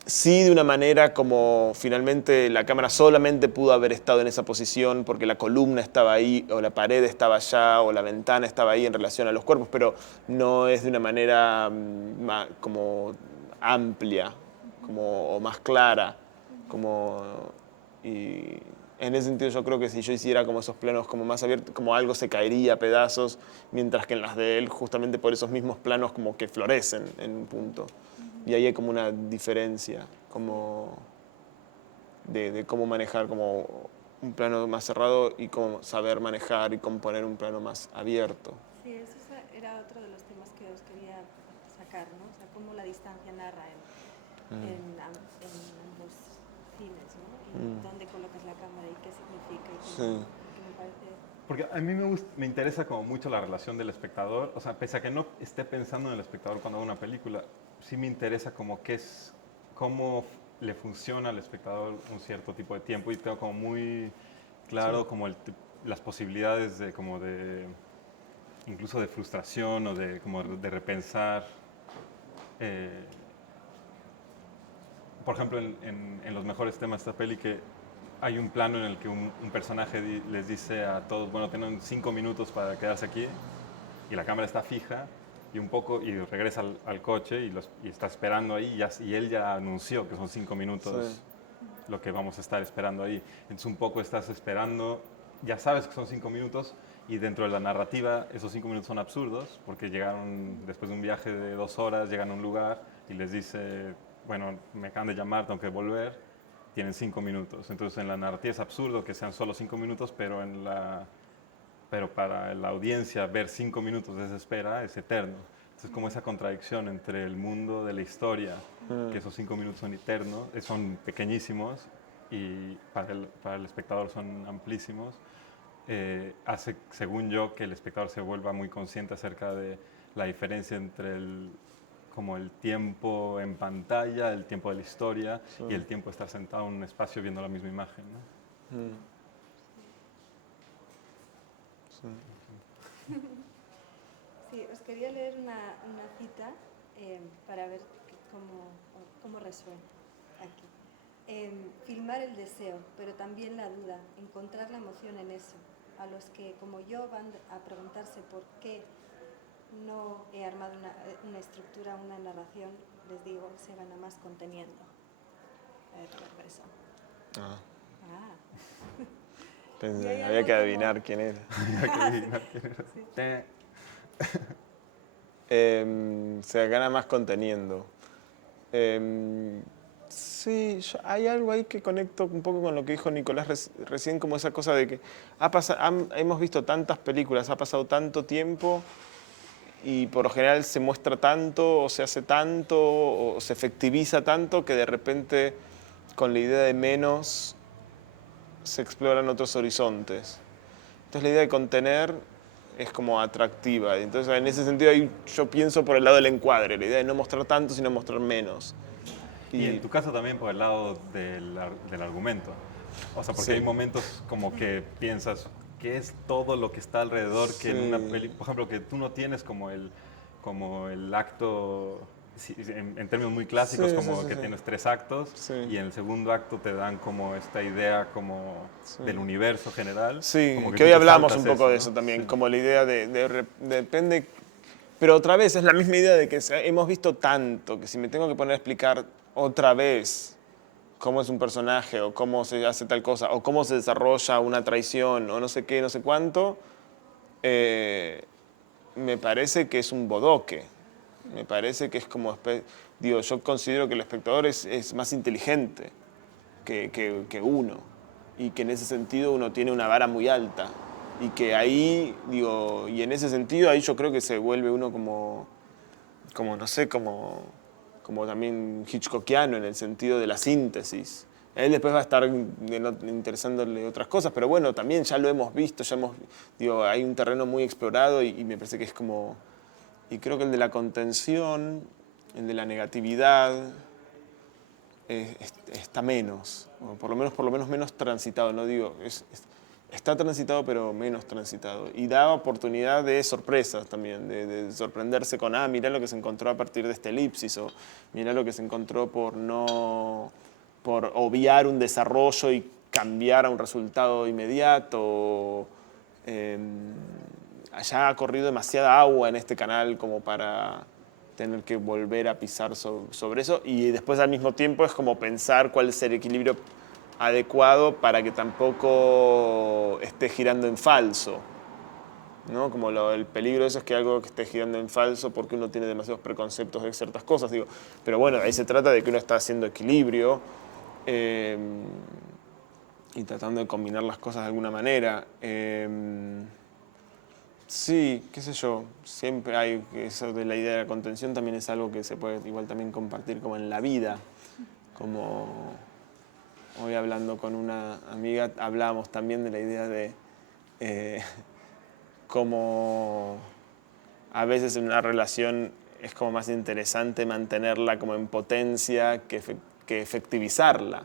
Sí, de una manera como finalmente la cámara solamente pudo haber estado en esa posición porque la columna estaba ahí, o la pared estaba allá, o la ventana estaba ahí en relación a los cuerpos, pero no es de una manera como amplia, o más clara. Como, y en ese sentido yo creo que si yo hiciera como esos planos como más abiertos, como algo se caería a pedazos, mientras que en las de él justamente por esos mismos planos como que florecen en un punto. Y ahí hay como una diferencia, como de cómo manejar como un plano más cerrado y cómo saber manejar y componer un plano más abierto. Sí, eso era otro de los temas que os quería sacar, ¿no? O sea, cómo la distancia narra en ambos cines, ¿no? Y dónde colocas la cámara y qué significa. Y Sí. que me parece... Porque a mí me interesa como mucho la relación del espectador. O sea, pese a que no esté pensando en el espectador cuando hago una película, sí me interesa como cómo le funciona al espectador un cierto tipo de tiempo y tengo como muy claro como las posibilidades incluso de frustración o de repensar. Por ejemplo, en los mejores temas de esta peli que hay un plano en el que un personaje les dice a todos, bueno, tienen 5 minutos para quedarse aquí y la cámara está fija y regresa al coche y está esperando ahí y él ya anunció que son 5 minutos lo que vamos a estar esperando ahí. Entonces un poco estás esperando, ya sabes que son 5 minutos y dentro de la narrativa esos 5 minutos son absurdos porque llegaron después de un viaje de 2 horas, llegan a un lugar y les dice, bueno, me acaban de llamar, tengo que volver, tienen 5 minutos. Entonces en la narrativa es absurdo que sean solo 5 minutos, pero para la audiencia ver 5 minutos de esa espera es eterno. Entonces como esa contradicción entre el mundo de la historia, que esos 5 minutos son eternos, son pequeñísimos y para el espectador son amplísimos, hace, según yo, que el espectador se vuelva muy consciente acerca de la diferencia entre como el tiempo en pantalla, el tiempo de la historia y el tiempo de estar sentado en un espacio viendo la misma imagen, ¿no? Sí, os quería leer una cita para ver cómo resuena aquí. Filmar el deseo, pero también la duda, encontrar la emoción en eso. A los que, como yo, van a preguntarse por qué no he armado una estructura, una narración, les digo, se van a más conteniendo. Eso. Había que adivinar quién era. Se gana más conteniendo. Sí, hay algo ahí que conecto un poco con lo que dijo Nicolás recién, como esa cosa de que hemos visto tantas películas, ha pasado tanto tiempo y por lo general se muestra tanto o se hace tanto o se efectiviza tanto que de repente con la idea de menos se exploran otros horizontes. Entonces la idea de contener es como atractiva. Entonces en ese sentido ahí yo pienso por el lado del encuadre, la idea de no mostrar tanto sino mostrar menos. Y en tu caso también por el lado del argumento. O sea, porque hay momentos como que piensas, ¿qué es todo lo que está alrededor? Que en una película, por ejemplo, que tú no tienes como el acto, en términos muy clásicos, como que tienes 3 actos y en el segundo acto te dan como esta idea como del universo general. Sí, como que hoy hablamos un poco eso, de ¿no? eso también, como la idea depende. Pero otra vez es la misma idea de que hemos visto tanto, que si me tengo que poner a explicar otra vez cómo es un personaje, o cómo se hace tal cosa, o cómo se desarrolla una traición, o no sé qué, no sé cuánto, me parece que es un bodoque. Me parece que es como... Digo, yo considero que el espectador es más inteligente que uno, y que en ese sentido uno tiene una vara muy alta. Y que ahí, digo, y en ese sentido ahí yo creo que se vuelve uno como no sé, como también hitchcockiano en el sentido de la síntesis. A él después va a estar interesándole otras cosas, pero bueno, también ya lo hemos visto, digo, hay un terreno muy explorado y me parece que es como... Y creo que el de la contención, el de la negatividad, está menos, o por lo menos menos transitado, no digo... Está transitado, pero menos transitado. Y da oportunidad de sorpresas también, de sorprenderse con, mirá lo que se encontró a partir de esta elipsis, o mirá lo que se encontró por obviar un desarrollo y cambiar a un resultado inmediato. O, allá ha corrido demasiada agua en este canal como para tener que volver a pisar sobre eso. Y después al mismo tiempo es como pensar cuál es el equilibrio adecuado para que tampoco esté girando en falso, ¿no? Como el peligro de eso es que algo que esté girando en falso porque uno tiene demasiados preconceptos de ciertas cosas, digo. Pero bueno, ahí se trata de que uno está haciendo equilibrio y tratando de combinar las cosas de alguna manera. Sí, qué sé yo, siempre hay eso de la idea de la contención, también es algo que se puede igual también compartir como en la vida, como... Hoy hablando con una amiga hablábamos también de la idea de cómo a veces en una relación es como más interesante mantenerla como en potencia que efectivizarla.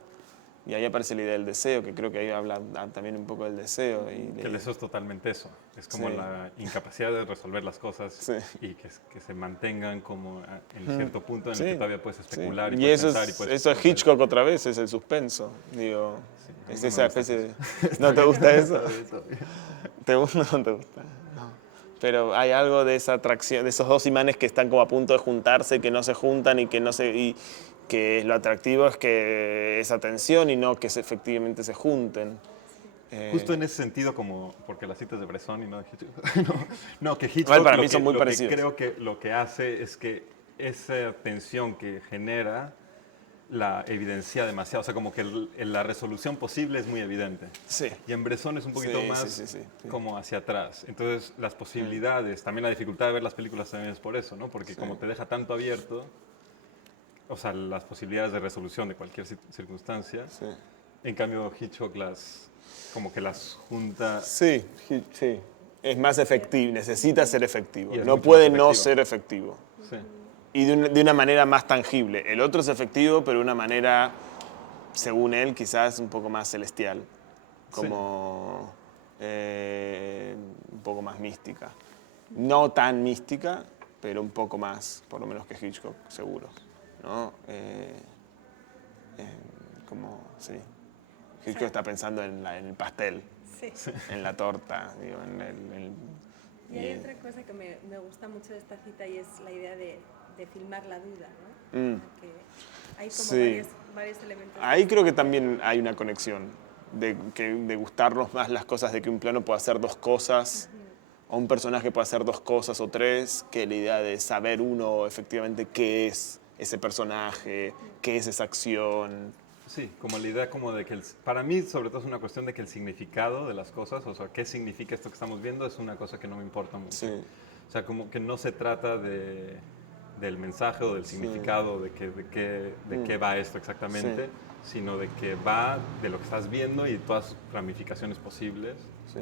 Y ahí aparece la idea del deseo, que creo que ahí habla también un poco del deseo. Que el deseo es totalmente eso. Es como la incapacidad de resolver las cosas y que se mantengan como en cierto punto en el que todavía puedes especular y puedes pensar. Eso es Hitchcock otra vez, es el suspenso. Digo, es esa especie de... ¿No te gusta eso? ¿Te gusta o no te gusta? No. Pero hay algo de esa atracción, de esos dos imanes que están como a punto de juntarse, que no se juntan y que no se... que lo atractivo es que esa tensión y no que efectivamente se junten. Justo en ese sentido, como porque las citas de Bresson y no de Hitchcock. no, que Hitchcock Igual para lo mí que, son muy lo que parecidos. creo que lo que hace es que esa tensión que genera la evidencia demasiado. O sea, como que la resolución posible es muy evidente. Sí. Y en Bresson es un poquito Sí, más sí. como hacia atrás. Entonces, las posibilidades, también la dificultad de ver las películas también es por eso, ¿no? Porque como te deja tanto abierto, o sea, las posibilidades de resolución de cualquier circunstancia, Sí. en cambio Hitchcock como que las junta. Sí, sí. Es más efectivo, necesita ser efectivo. Y es No mucho puede más no efectivo. ser efectivo. Sí. Y de una manera más tangible. El otro es efectivo, pero de una manera, según él, quizás un poco más celestial. Como un poco más mística. No tan mística, pero un poco más, por lo menos que Hitchcock, seguro. ¿No? Como, sí. Hitchcock está pensando en el pastel, Sí. en la torta, digo, Y hay otra cosa que me gusta mucho de esta cita y es la idea de filmar la duda, ¿no? Mm. O sea, que hay como Sí. varios elementos. Ahí creo que también hay una conexión de gustarnos más las cosas, de que un plano puede hacer dos cosas, o un personaje puede hacer dos cosas o tres, que la idea de saber uno efectivamente qué es ese personaje, qué es esa acción. Sí, como la idea como de que para mí sobre todo es una cuestión de que el significado de las cosas, o sea, qué significa esto que estamos viendo es una cosa que no me importa mucho. Sí. O sea, como que no se trata del mensaje o del significado de qué va esto exactamente, sino de que va de lo que estás viendo y todas sus ramificaciones posibles. Sí.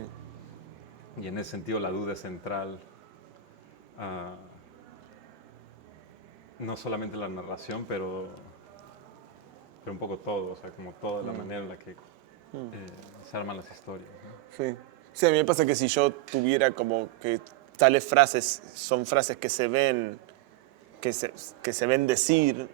Y en ese sentido la duda es central. No solamente la narración, pero un poco todo, o sea, como toda la manera en la que se arman las historias, ¿no? Sí. Sí, a mí me pasa que si yo tuviera como que tales frases son frases que se ven, que se ven decir,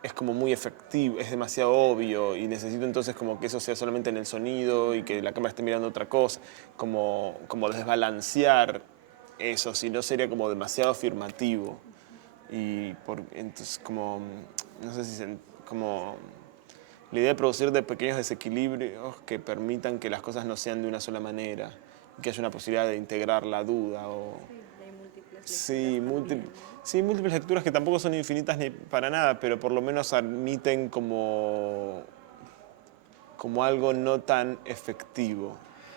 es como muy efectivo, es demasiado obvio y necesito entonces como que eso sea solamente en el sonido y que la cámara esté mirando otra cosa, como desbalancear eso, si no sería como demasiado afirmativo. Y entonces como, no sé si como la idea de producir de pequeños desequilibrios que permitan que las cosas no sean de una sola manera, que haya una posibilidad de integrar la duda o... Sí, y hay múltiples lecturas Sí, también, ¿no? sí, múltiples lecturas que tampoco son infinitas ni para nada, pero por lo menos admiten como algo no tan efectivo.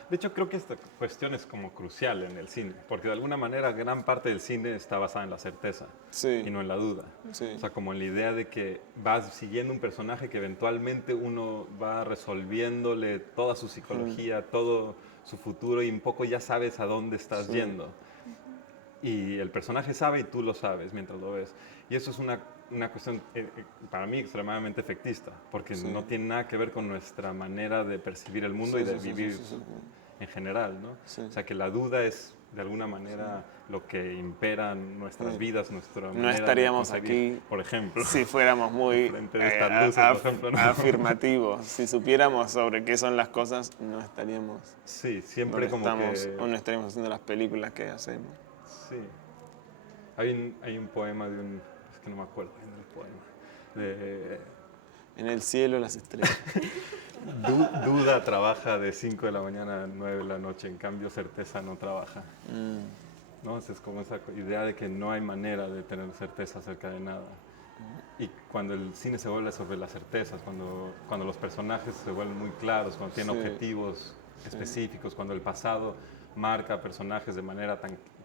De hecho, creo que esta cuestión es como crucial en el cine, porque de alguna manera gran parte del cine está basada en la certeza Sí. y no en la duda. Sí. O sea, como en la idea de que vas siguiendo un personaje que eventualmente uno va resolviéndole toda su psicología, todo su futuro y un poco ya sabes a dónde estás yendo. Y el personaje sabe y tú lo sabes mientras lo ves. Y eso es una cuestión para mí extremadamente efectista, porque no tiene nada que ver con nuestra manera de percibir el mundo y de vivir en general, ¿no? Sí. O sea, que la duda es de alguna manera lo que impera nuestras vidas, nuestra No manera estaríamos de concebir, aquí por ejemplo. si fuéramos muy Frente de estas luces, por ejemplo, ¿no? afirmativos. Si supiéramos sobre qué son las cosas, no estaríamos Sí, siempre donde como estamos que... o no estaríamos haciendo las películas que hacemos. Sí. Hay un poema de un... Es que no me acuerdo bien del poema. De, En el cielo, las estrellas. duda trabaja de 5 de la mañana a 9 de la noche, en cambio certeza no trabaja. ¿No? Es como esa idea de que no hay manera de tener certeza acerca de nada. Y cuando el cine se vuelve sobre las certezas, cuando los personajes se vuelven muy claros, cuando tienen objetivos específicos, cuando el pasado marca a personajes de manera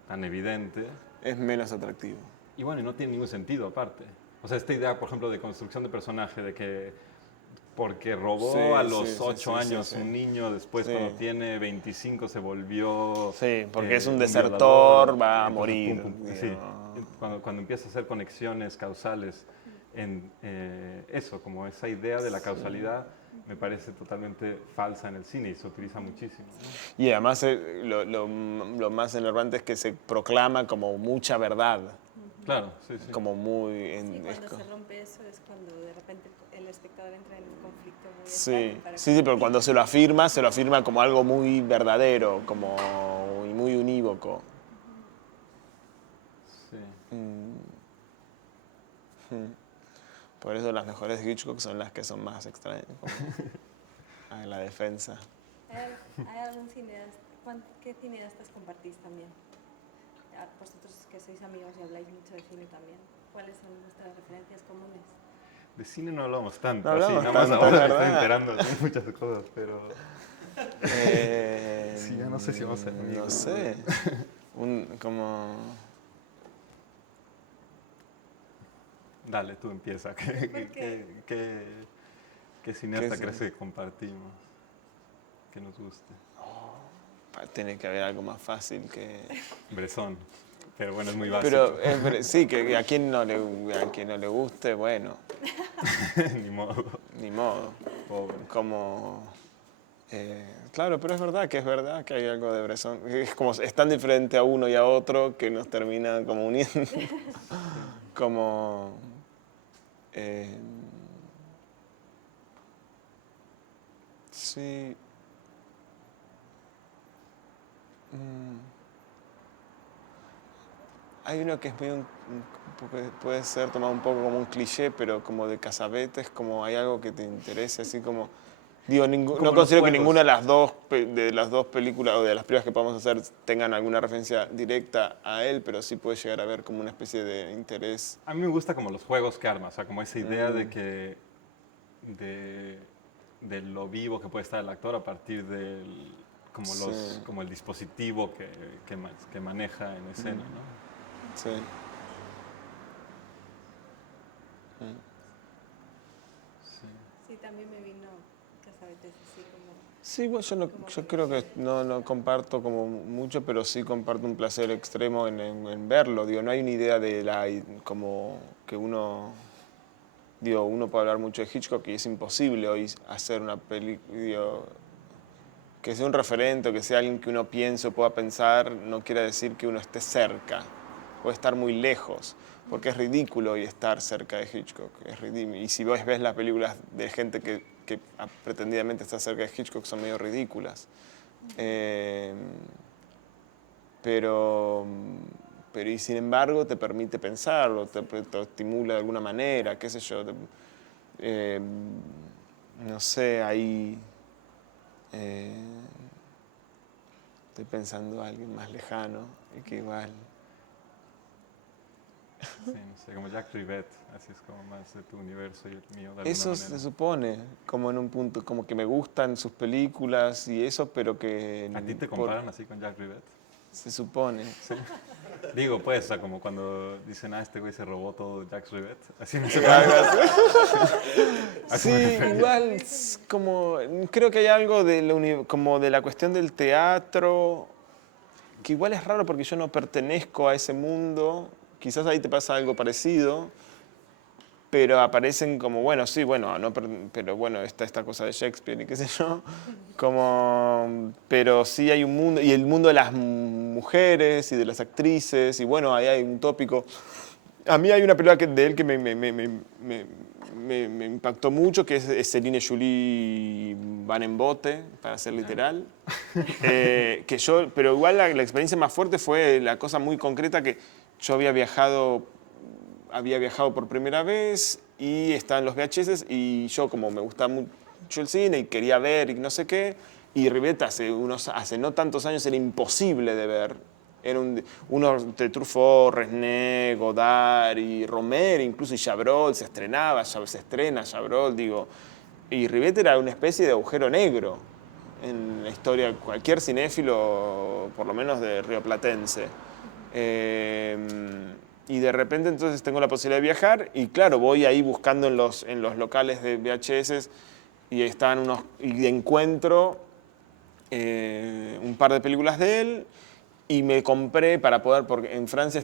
tan evidente. Es menos atractivo. Y bueno, y no tiene ningún sentido aparte. O sea, esta idea, por ejemplo, de construcción de personaje, de que porque robó a los 8 años un niño, después cuando tiene 25 se volvió... Sí, porque es un violador, desertor, va a entonces, morir. sí, cuando empieza a hacer conexiones causales en eso, como esa idea de la causalidad, me parece totalmente falsa en el cine y se utiliza muchísimo, ¿no? Y además lo más enervante es que se proclama como mucha verdad. Claro, sí, sí. Como muy... Sí, cuando se rompe eso es cuando de repente el espectador entra en un conflicto muy Sí, extraño sí, pero cuando se lo afirma como algo muy verdadero, como muy unívoco. Sí. Por eso las mejores de Hitchcock son las que son más extrañas, como a la defensa. ¿Hay algún cineasta? ¿Qué cineastas compartís también? Vosotros que sois amigos y habláis mucho de cine también. ¿Cuáles son vuestras referencias comunes? De cine no hablamos tanto, No hablamos así, nada más tanto, ahora me ¿verdad? estoy enterando de muchas cosas, pero sí, ya no sé si vamos a ser amigos. No sé, como... Dale, tú empieza. ¿Qué cineasta crees que compartimos? Que nos guste. Tiene que haber algo más fácil que... Bresson, pero bueno, es muy básico. Pero sí, que a quien no le guste, bueno, Ni modo. ni modo. Pobre. Como... claro, pero es verdad que hay algo de Bresson. Es como, es tan diferente a uno y a otro que nos termina como uniendo. Como... sí... Hay uno que es medio puede ser tomado un poco como un cliché, pero como de Cassavetes, como hay algo que te interese, así como... Digo, no considero que ninguna de las dos películas o de las películas que podamos hacer tengan alguna referencia directa a él, pero sí puede llegar a haber como una especie de interés. A mí me gusta como los juegos que arma, o sea, como esa idea de que... de lo vivo que puede estar el actor a partir del... como el dispositivo que maneja en escena, ¿no? Sí. Sí, también me vino Cassavetes así como... Sí, bueno, yo creo que no comparto como mucho, pero sí comparto un placer extremo en verlo. Digo, no hay una idea de como que uno... Digo, uno puede hablar mucho de Hitchcock y es imposible hoy hacer una película... Que sea un referente o que sea alguien que uno piense o pueda pensar, no quiere decir que uno esté cerca. Puede estar muy lejos, porque es ridículo hoy estar cerca de Hitchcock. Es ridículo. Y si vos ves las películas de gente que pretendidamente está cerca de Hitchcock, son medio ridículas. Pero y sin embargo te permite pensarlo, te estimula de alguna manera, qué sé yo. No sé, ahí... estoy pensando a alguien más lejano y que igual... Sí, no sé, como Jacques Rivette, así es como más de tu universo y el mío, de alguna Eso manera. se supone, como en un punto, como que me gustan sus películas y eso, pero que... ¿A ti te comparan así con Jacques Rivette? Se supone. Sí. Digo, pues, o sea, como cuando dicen, este güey se robó todo Jacques Rivette, así me Sí, igual, como, creo que hay algo como de la cuestión del teatro, que igual es raro porque yo no pertenezco a ese mundo, quizás ahí te pasa algo parecido, pero aparecen como, bueno, sí, bueno, no, pero bueno, está esta cosa de Shakespeare y qué sé yo, como, pero sí hay un mundo, y el mundo de las mujeres y de las actrices, y bueno, ahí hay un tópico. A mí hay una película de él que me impactó mucho, que es Céline Julie Van en Bote, para ser literal. Pero igual la experiencia más fuerte fue la cosa muy concreta que yo había viajado por primera vez y estaba en los VHS y yo como me gustaba mucho el cine y quería ver y no sé qué, y Rivette hace no tantos años era imposible de ver. Era uno de Truffaut, Resnais, Godard y Romer, incluso y Chabrol, se estrena Chabrol, digo. Y Rivette era una especie de agujero negro en la historia de cualquier cinéfilo, por lo menos de rioplatense. Y de repente entonces tengo la posibilidad de viajar y claro, voy ahí buscando en los locales de VHS y y encuentro un par de películas de él y me compré para poder, porque en Francia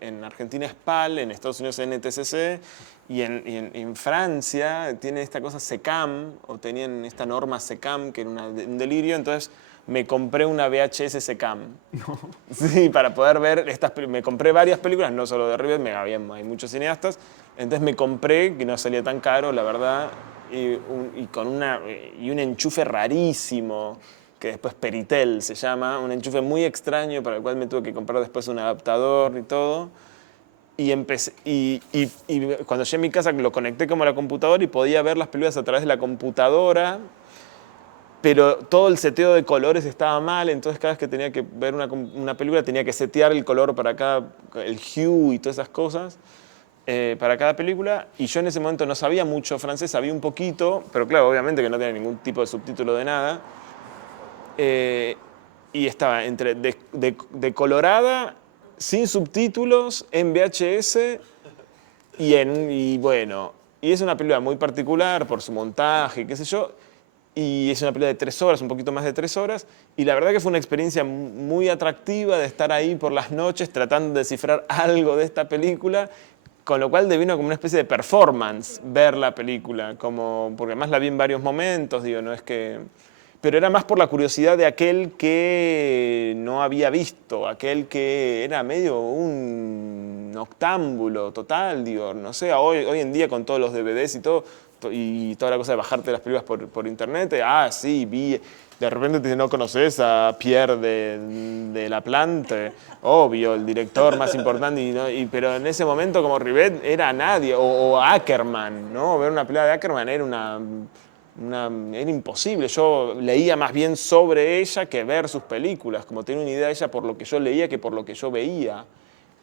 en Argentina es PAL, en Estados Unidos es NTSC y en Francia tienen esta cosa SECAM, o tenían esta norma SECAM que era un delirio, entonces me compré una VHS SECAM. No. Sí, para poder ver me compré varias películas, no solo de Rivette, hay muchos cineastas, entonces me compré, que no salía tan caro, la verdad, y un enchufe rarísimo, que después Peritel se llama, un enchufe muy extraño para el cual me tuve que comprar después un adaptador y todo. Y, cuando llegué a mi casa lo conecté como a la computadora y podía ver las películas a través de la computadora, pero todo el seteo de colores estaba mal, entonces cada vez que tenía que ver una película tenía que setear el color para cada, el hue y todas esas cosas para cada película. Y yo en ese momento no sabía mucho francés, sabía un poquito, pero claro, obviamente que no tenía ningún tipo de subtítulo de nada. Y estaba entre decolorada, sin subtítulos, en VHS y bueno, y es una película muy particular por su montaje, qué sé yo, y es una película de 3 horas, un poquito más de 3 horas, y la verdad que fue una experiencia muy atractiva de estar ahí por las noches tratando de descifrar algo de esta película, con lo cual devino como una especie de performance ver la película, porque además la vi en varios momentos, digo, no es que... Pero era más por la curiosidad de aquel que no había visto, aquel que era medio un octámbulo total, digo, no sé, hoy en día con todos los DVDs y todo, y toda la cosa de bajarte las películas por internet, sí, vi, de repente te dicen, no conoces a Pierre de La Plante, obvio, el director más importante, pero en ese momento como Rivet era nadie, o Ackerman, ¿no? Ver una película de Ackerman era era imposible. Yo leía más bien sobre ella que ver sus películas, como tenía una idea de ella por lo que yo leía que por lo que yo veía.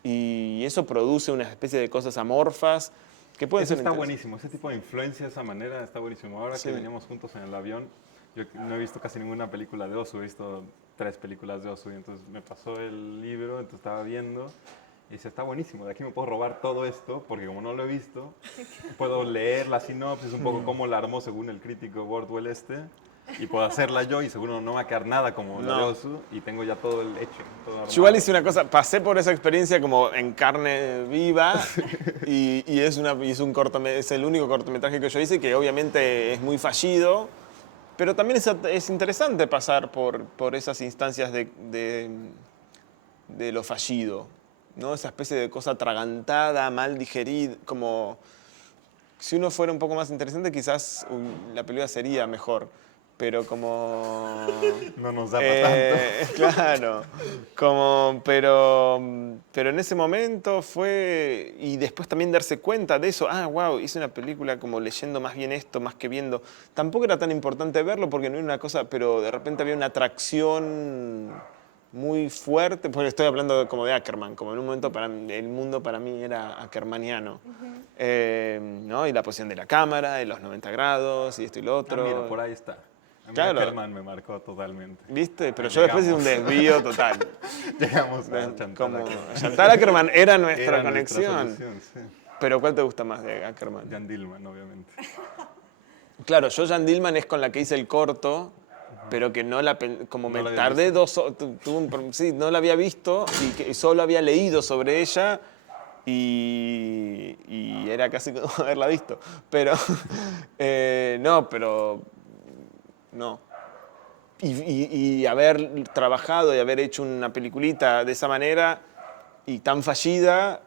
Y eso produce una especie de cosas amorfas que pueden ser Eso está buenísimo, ese tipo de influencia, esa manera está buenísimo. Ahora que veníamos juntos en el avión, yo no he visto casi ninguna película de Ozu, he visto 3 películas de Ozu, y entonces me pasó el libro, entonces estaba viendo, y dice, está buenísimo, de aquí me puedo robar todo esto, porque como no lo he visto, puedo leer la sinopsis, un poco cómo la armó según el crítico Wardwell y puedo hacerla yo, y seguro no va a quedar nada como la de Ozu, y tengo ya todo el hecho. Todo armado. Yo igual hice una cosa, pasé por esa experiencia como en carne viva, y es el único cortometraje que yo hice, que obviamente es muy fallido, pero también es interesante pasar por esas instancias de lo fallido, ¿no? Esa especie de cosa atragantada, mal digerida, como si uno fuera un poco más interesante quizás la película sería mejor, pero como... No nos da para tanto. Claro, pero en ese momento fue... Y después también darse cuenta de eso, wow, hice una película como leyendo más bien esto, más que viendo. Tampoco era tan importante verlo porque no era una cosa, pero de repente había una atracción muy fuerte, porque estoy hablando como de Ackerman, como en un momento el mundo para mí era ackermaniano, ¿no? Y la posición de la cámara, y los 90 grados, y esto y lo otro. Mira, por ahí está. A mí Claro. Ackerman me marcó totalmente. ¿Viste? Pero yo después hice un desvío total. Llegamos a Chantal Ackerman. Chantal Ackerman era nuestra conexión. Nuestra solución, sí. Pero ¿cuál te gusta más de Ackerman? Jan Dillman, obviamente. Claro, yo Jan Dillman es con la que hice el corto, pero que no la... Como me tardé sí, no la había visto y que solo había leído sobre ella y era casi como haberla visto. Pero, no. Y haber trabajado y haber hecho una peliculita de esa manera y tan fallida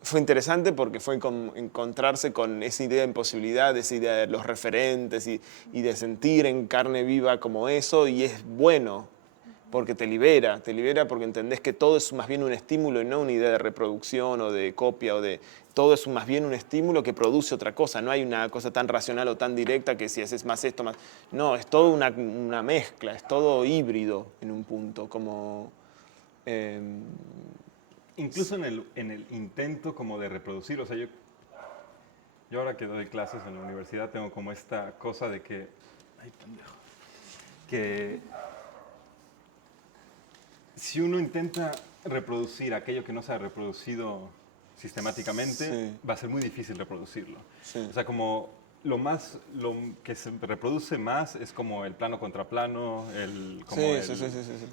fue interesante porque fue encontrarse con esa idea de imposibilidad, esa idea de los referentes y de sentir en carne viva como eso, y es bueno porque te libera porque entendés que todo es más bien un estímulo y no una idea de reproducción o de copia todo es más bien un estímulo que produce otra cosa, no hay una cosa tan racional o tan directa que si haces más esto, más... No, es todo una mezcla, es todo híbrido en un punto, como... Incluso en el intento como de reproducir, o sea, yo ahora que doy clases en la universidad tengo como esta cosa de que... Ay, pendejo. Que si uno intenta reproducir aquello que no se ha reproducido sistemáticamente, va a ser muy difícil reproducirlo. Sí. O sea, como lo que se reproduce más es como el plano contra plano,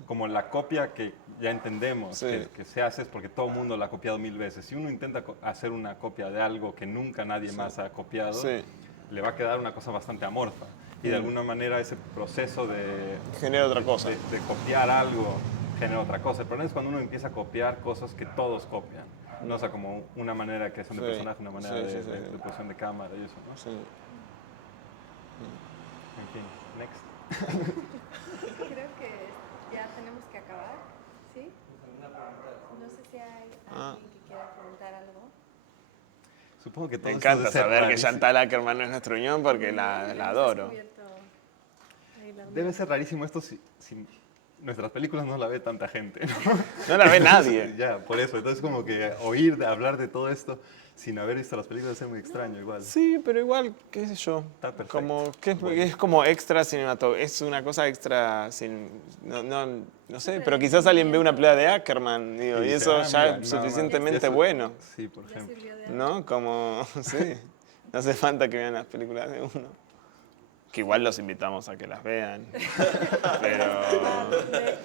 como la copia que ya entendemos que se hace es porque todo el mundo la ha copiado 1000 veces. Si uno intenta hacer una copia de algo que nunca nadie más ha copiado, le va a quedar una cosa bastante amorfa. Y de alguna manera ese proceso de... genera otra cosa. De copiar algo genera otra cosa. El problema es cuando uno empieza a copiar cosas que todos copian. No, o sea, como una manera de creación de personaje, una manera de posición de cámara y eso, ¿no? Sí. En fin, next. Creo que ya tenemos que acabar, ¿sí? No sé si hay alguien que quiera preguntar algo. supongo que todo Me esto encanta debe ser saber que rarísimo. Chantal Ackerman es nuestro unión porque la adoro. Debe ser rarísimo esto si nuestras películas no la ve tanta gente, ¿no? No la ve nadie. Ya, por eso. Entonces, como que hablar de todo esto sin haber visto las películas es muy extraño igual. Sí, pero igual, qué sé yo. Está perfecto. Como, que Bueno. es como extra cinematográfico. Es una cosa extra. No sé, pero quizás alguien ve una película de Ackerman digo, y dice, eso ya mira, es nada más. suficientemente Eso- bueno. Sí, por Ya ejemplo. sirvió de algo. ¿No? Como, sí. No hace falta que vean las películas de uno. Que igual los invitamos a que las vean. Pero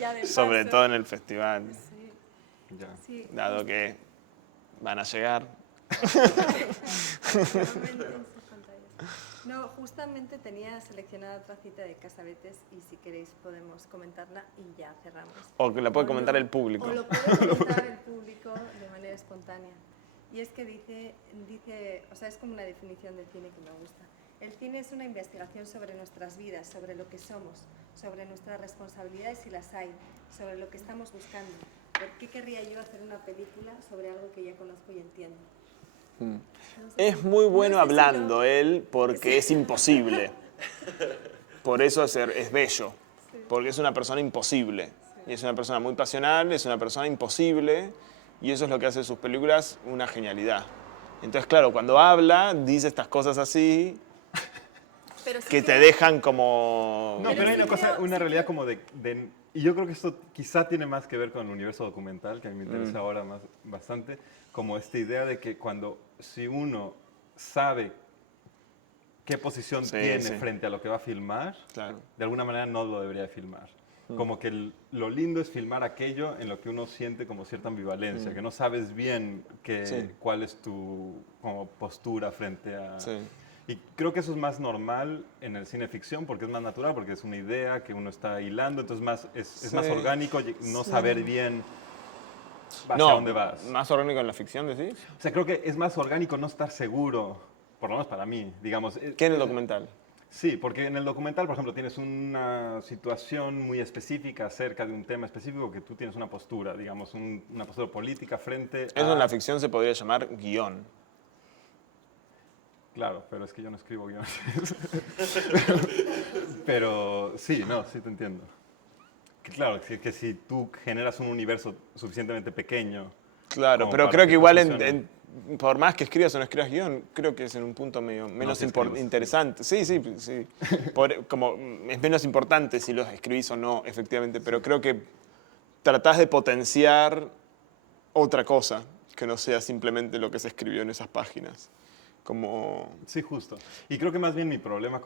Ya de sobre paso. todo en el festival, Sí, Ya. sí. dado que van a llegar. Normalmente en sus pantallas. No, justamente tenía seleccionada otra cita de Casabetes y si queréis podemos comentarla y ya cerramos. O que la puede O comentar no, el público. O lo puede comentar el público de manera espontánea. Y es que dice, o sea, es como una definición del cine que me gusta. El cine es una investigación sobre nuestras vidas, sobre lo que somos, sobre nuestras responsabilidades si las hay, sobre lo que estamos buscando. ¿Por qué querría yo hacer una película sobre algo que ya conozco y entiendo? No sé Es si- muy bueno no sé si hablando lo- él porque es imposible. Por eso es bello. Porque es una persona imposible. Y es una persona muy pasional, es una persona imposible. Y eso es lo que hace de sus películas una genialidad. Entonces, claro, cuando habla, dice estas cosas así Pero sí que te creo- dejan como... No, pero hay una cosa, una realidad como y yo creo que esto quizá tiene más que ver con el universo documental, que a mí me interesa ahora más bastante, como esta idea de que si uno sabe qué posición Sí, tiene sí. frente a lo que va a filmar, Claro. de alguna manera no lo debería filmar. Como que lo lindo es filmar aquello en lo que uno siente como cierta ambivalencia, que no sabes bien Sí. cuál es tu como postura frente a... Sí. Y creo que eso es más normal en el cine ficción porque es más natural, porque es una idea que uno está hilando, entonces es más Sí. orgánico no saber bien hacia No, dónde vas. más orgánico en la ficción, decís. O sea, creo que es más orgánico no estar seguro, por lo menos para mí, digamos. ¿Qué en el documental? Sí, porque en el documental, por ejemplo, tienes una situación muy específica acerca de un tema específico que tú tienes una postura, digamos, una postura política frente a... Eso en la ficción se podría llamar guión. Claro, pero es que yo no escribo guiones. Pero sí, no, sí te entiendo. Que claro, que si tú generas un universo suficientemente pequeño... Claro, como pero para creo que te igual, funcione. por más que escribas o no escribas guión, creo que es en un punto menos sí escribes. interesante. Sí, sí, sí. Como es menos importante si los escribís o no, efectivamente, pero creo que tratás de potenciar otra cosa que no sea simplemente lo que se escribió en esas páginas. Como... Sí, justo. Y creo que más bien mi problema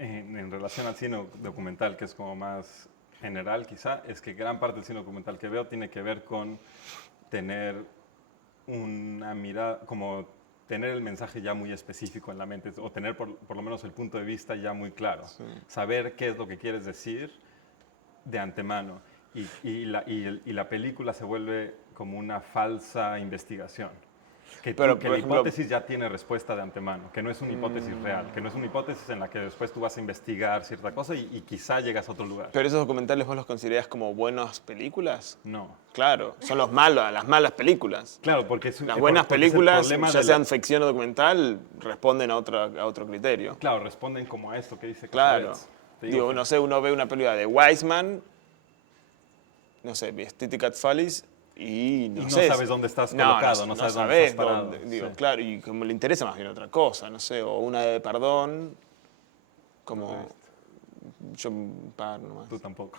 en relación al cine documental, que es como más general quizá, es que gran parte del cine documental que veo tiene que ver con tener una mirada, como tener el mensaje ya muy específico en la mente, o tener por lo menos el punto de vista ya muy claro. Sí. Saber qué es lo que quieres decir de antemano. Y la película se vuelve como una falsa investigación. Que Pero, la por ejemplo- hipótesis ya tiene respuesta de antemano, que no es una hipótesis real, que no es una hipótesis en la que después tú vas a investigar cierta cosa y quizá llegas a otro lugar. ¿Pero esos documentales vos los considerás como buenas películas? No. Claro, son las malas películas. Claro, porque Las buenas porque es el películas, problema ya de sean ficción o documental, responden a otro criterio. Claro, responden como a esto que dice Claro. Casabets. Te Digo, que- no sé, uno ve una película de Weisman, no sé, Aesthetic at Follies, y no no sé. sabes dónde estás colocado, no sabes dónde estás parado, Digo, sí. claro, y como le interesa más bien otra cosa, no sé, o una de Perdón, como yo un par nomás. Tú tampoco.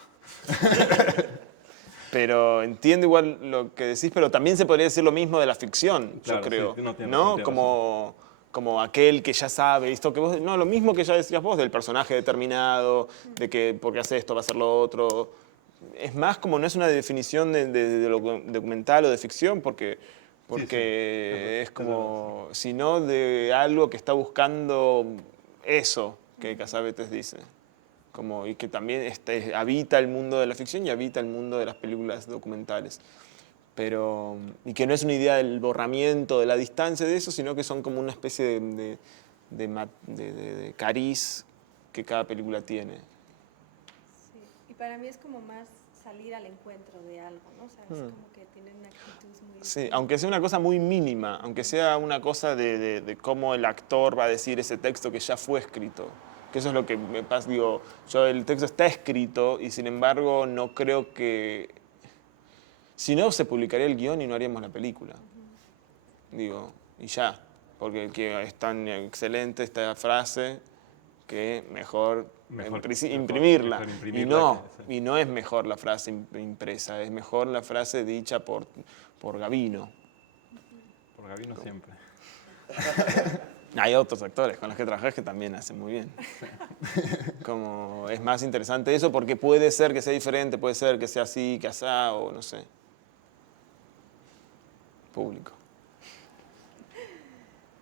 Pero entiendo igual lo que decís, pero también se podría decir lo mismo de la ficción, Claro, yo sí, creo. no tienes ¿No? razón. Como aquel que ya sabe, esto que vos, no, lo mismo que ya decías vos, del personaje determinado, de que porque hace esto va a hacer lo otro. Es más como no es una definición de lo documental o de ficción, porque es como, sino de algo que está buscando eso que Cassavetes dice. Y que también habita el mundo de la ficción y habita el mundo de las películas documentales. Y que no es una idea del borramiento, de la distancia de eso, sino que son como una especie de cariz que cada película tiene. Sí. Y para mí es como más salir al encuentro de algo, ¿no? O sea, es como que tienen una actitud muy... Sí, aunque sea una cosa muy mínima, aunque sea una cosa de cómo el actor va a decir ese texto que ya fue escrito. Que eso es lo que me pasa, digo, yo el texto está escrito y sin embargo no creo que... Si no, se publicaría el guión y no haríamos la película. Digo, y ya, porque es tan excelente esta frase que mejor imprimirla. mejor Y imprimirla no, que- y no es mejor la frase impresa, es mejor la frase dicha por Gavino. Por Gavino siempre. Hay otros actores con los que trabajé que también hacen muy bien. Como es más interesante eso porque puede ser que sea diferente, puede ser que sea así, que asá, o no sé. Público.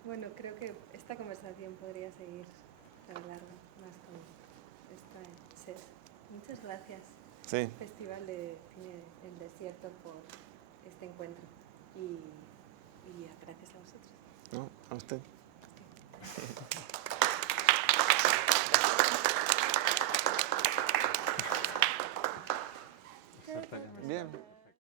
Bueno, creo que esta conversación podría seguir para largo, más con esta SES. Muchas gracias, Sí, Festival de Cine del Desierto, por este encuentro y gracias a vosotros. ¿no? A usted.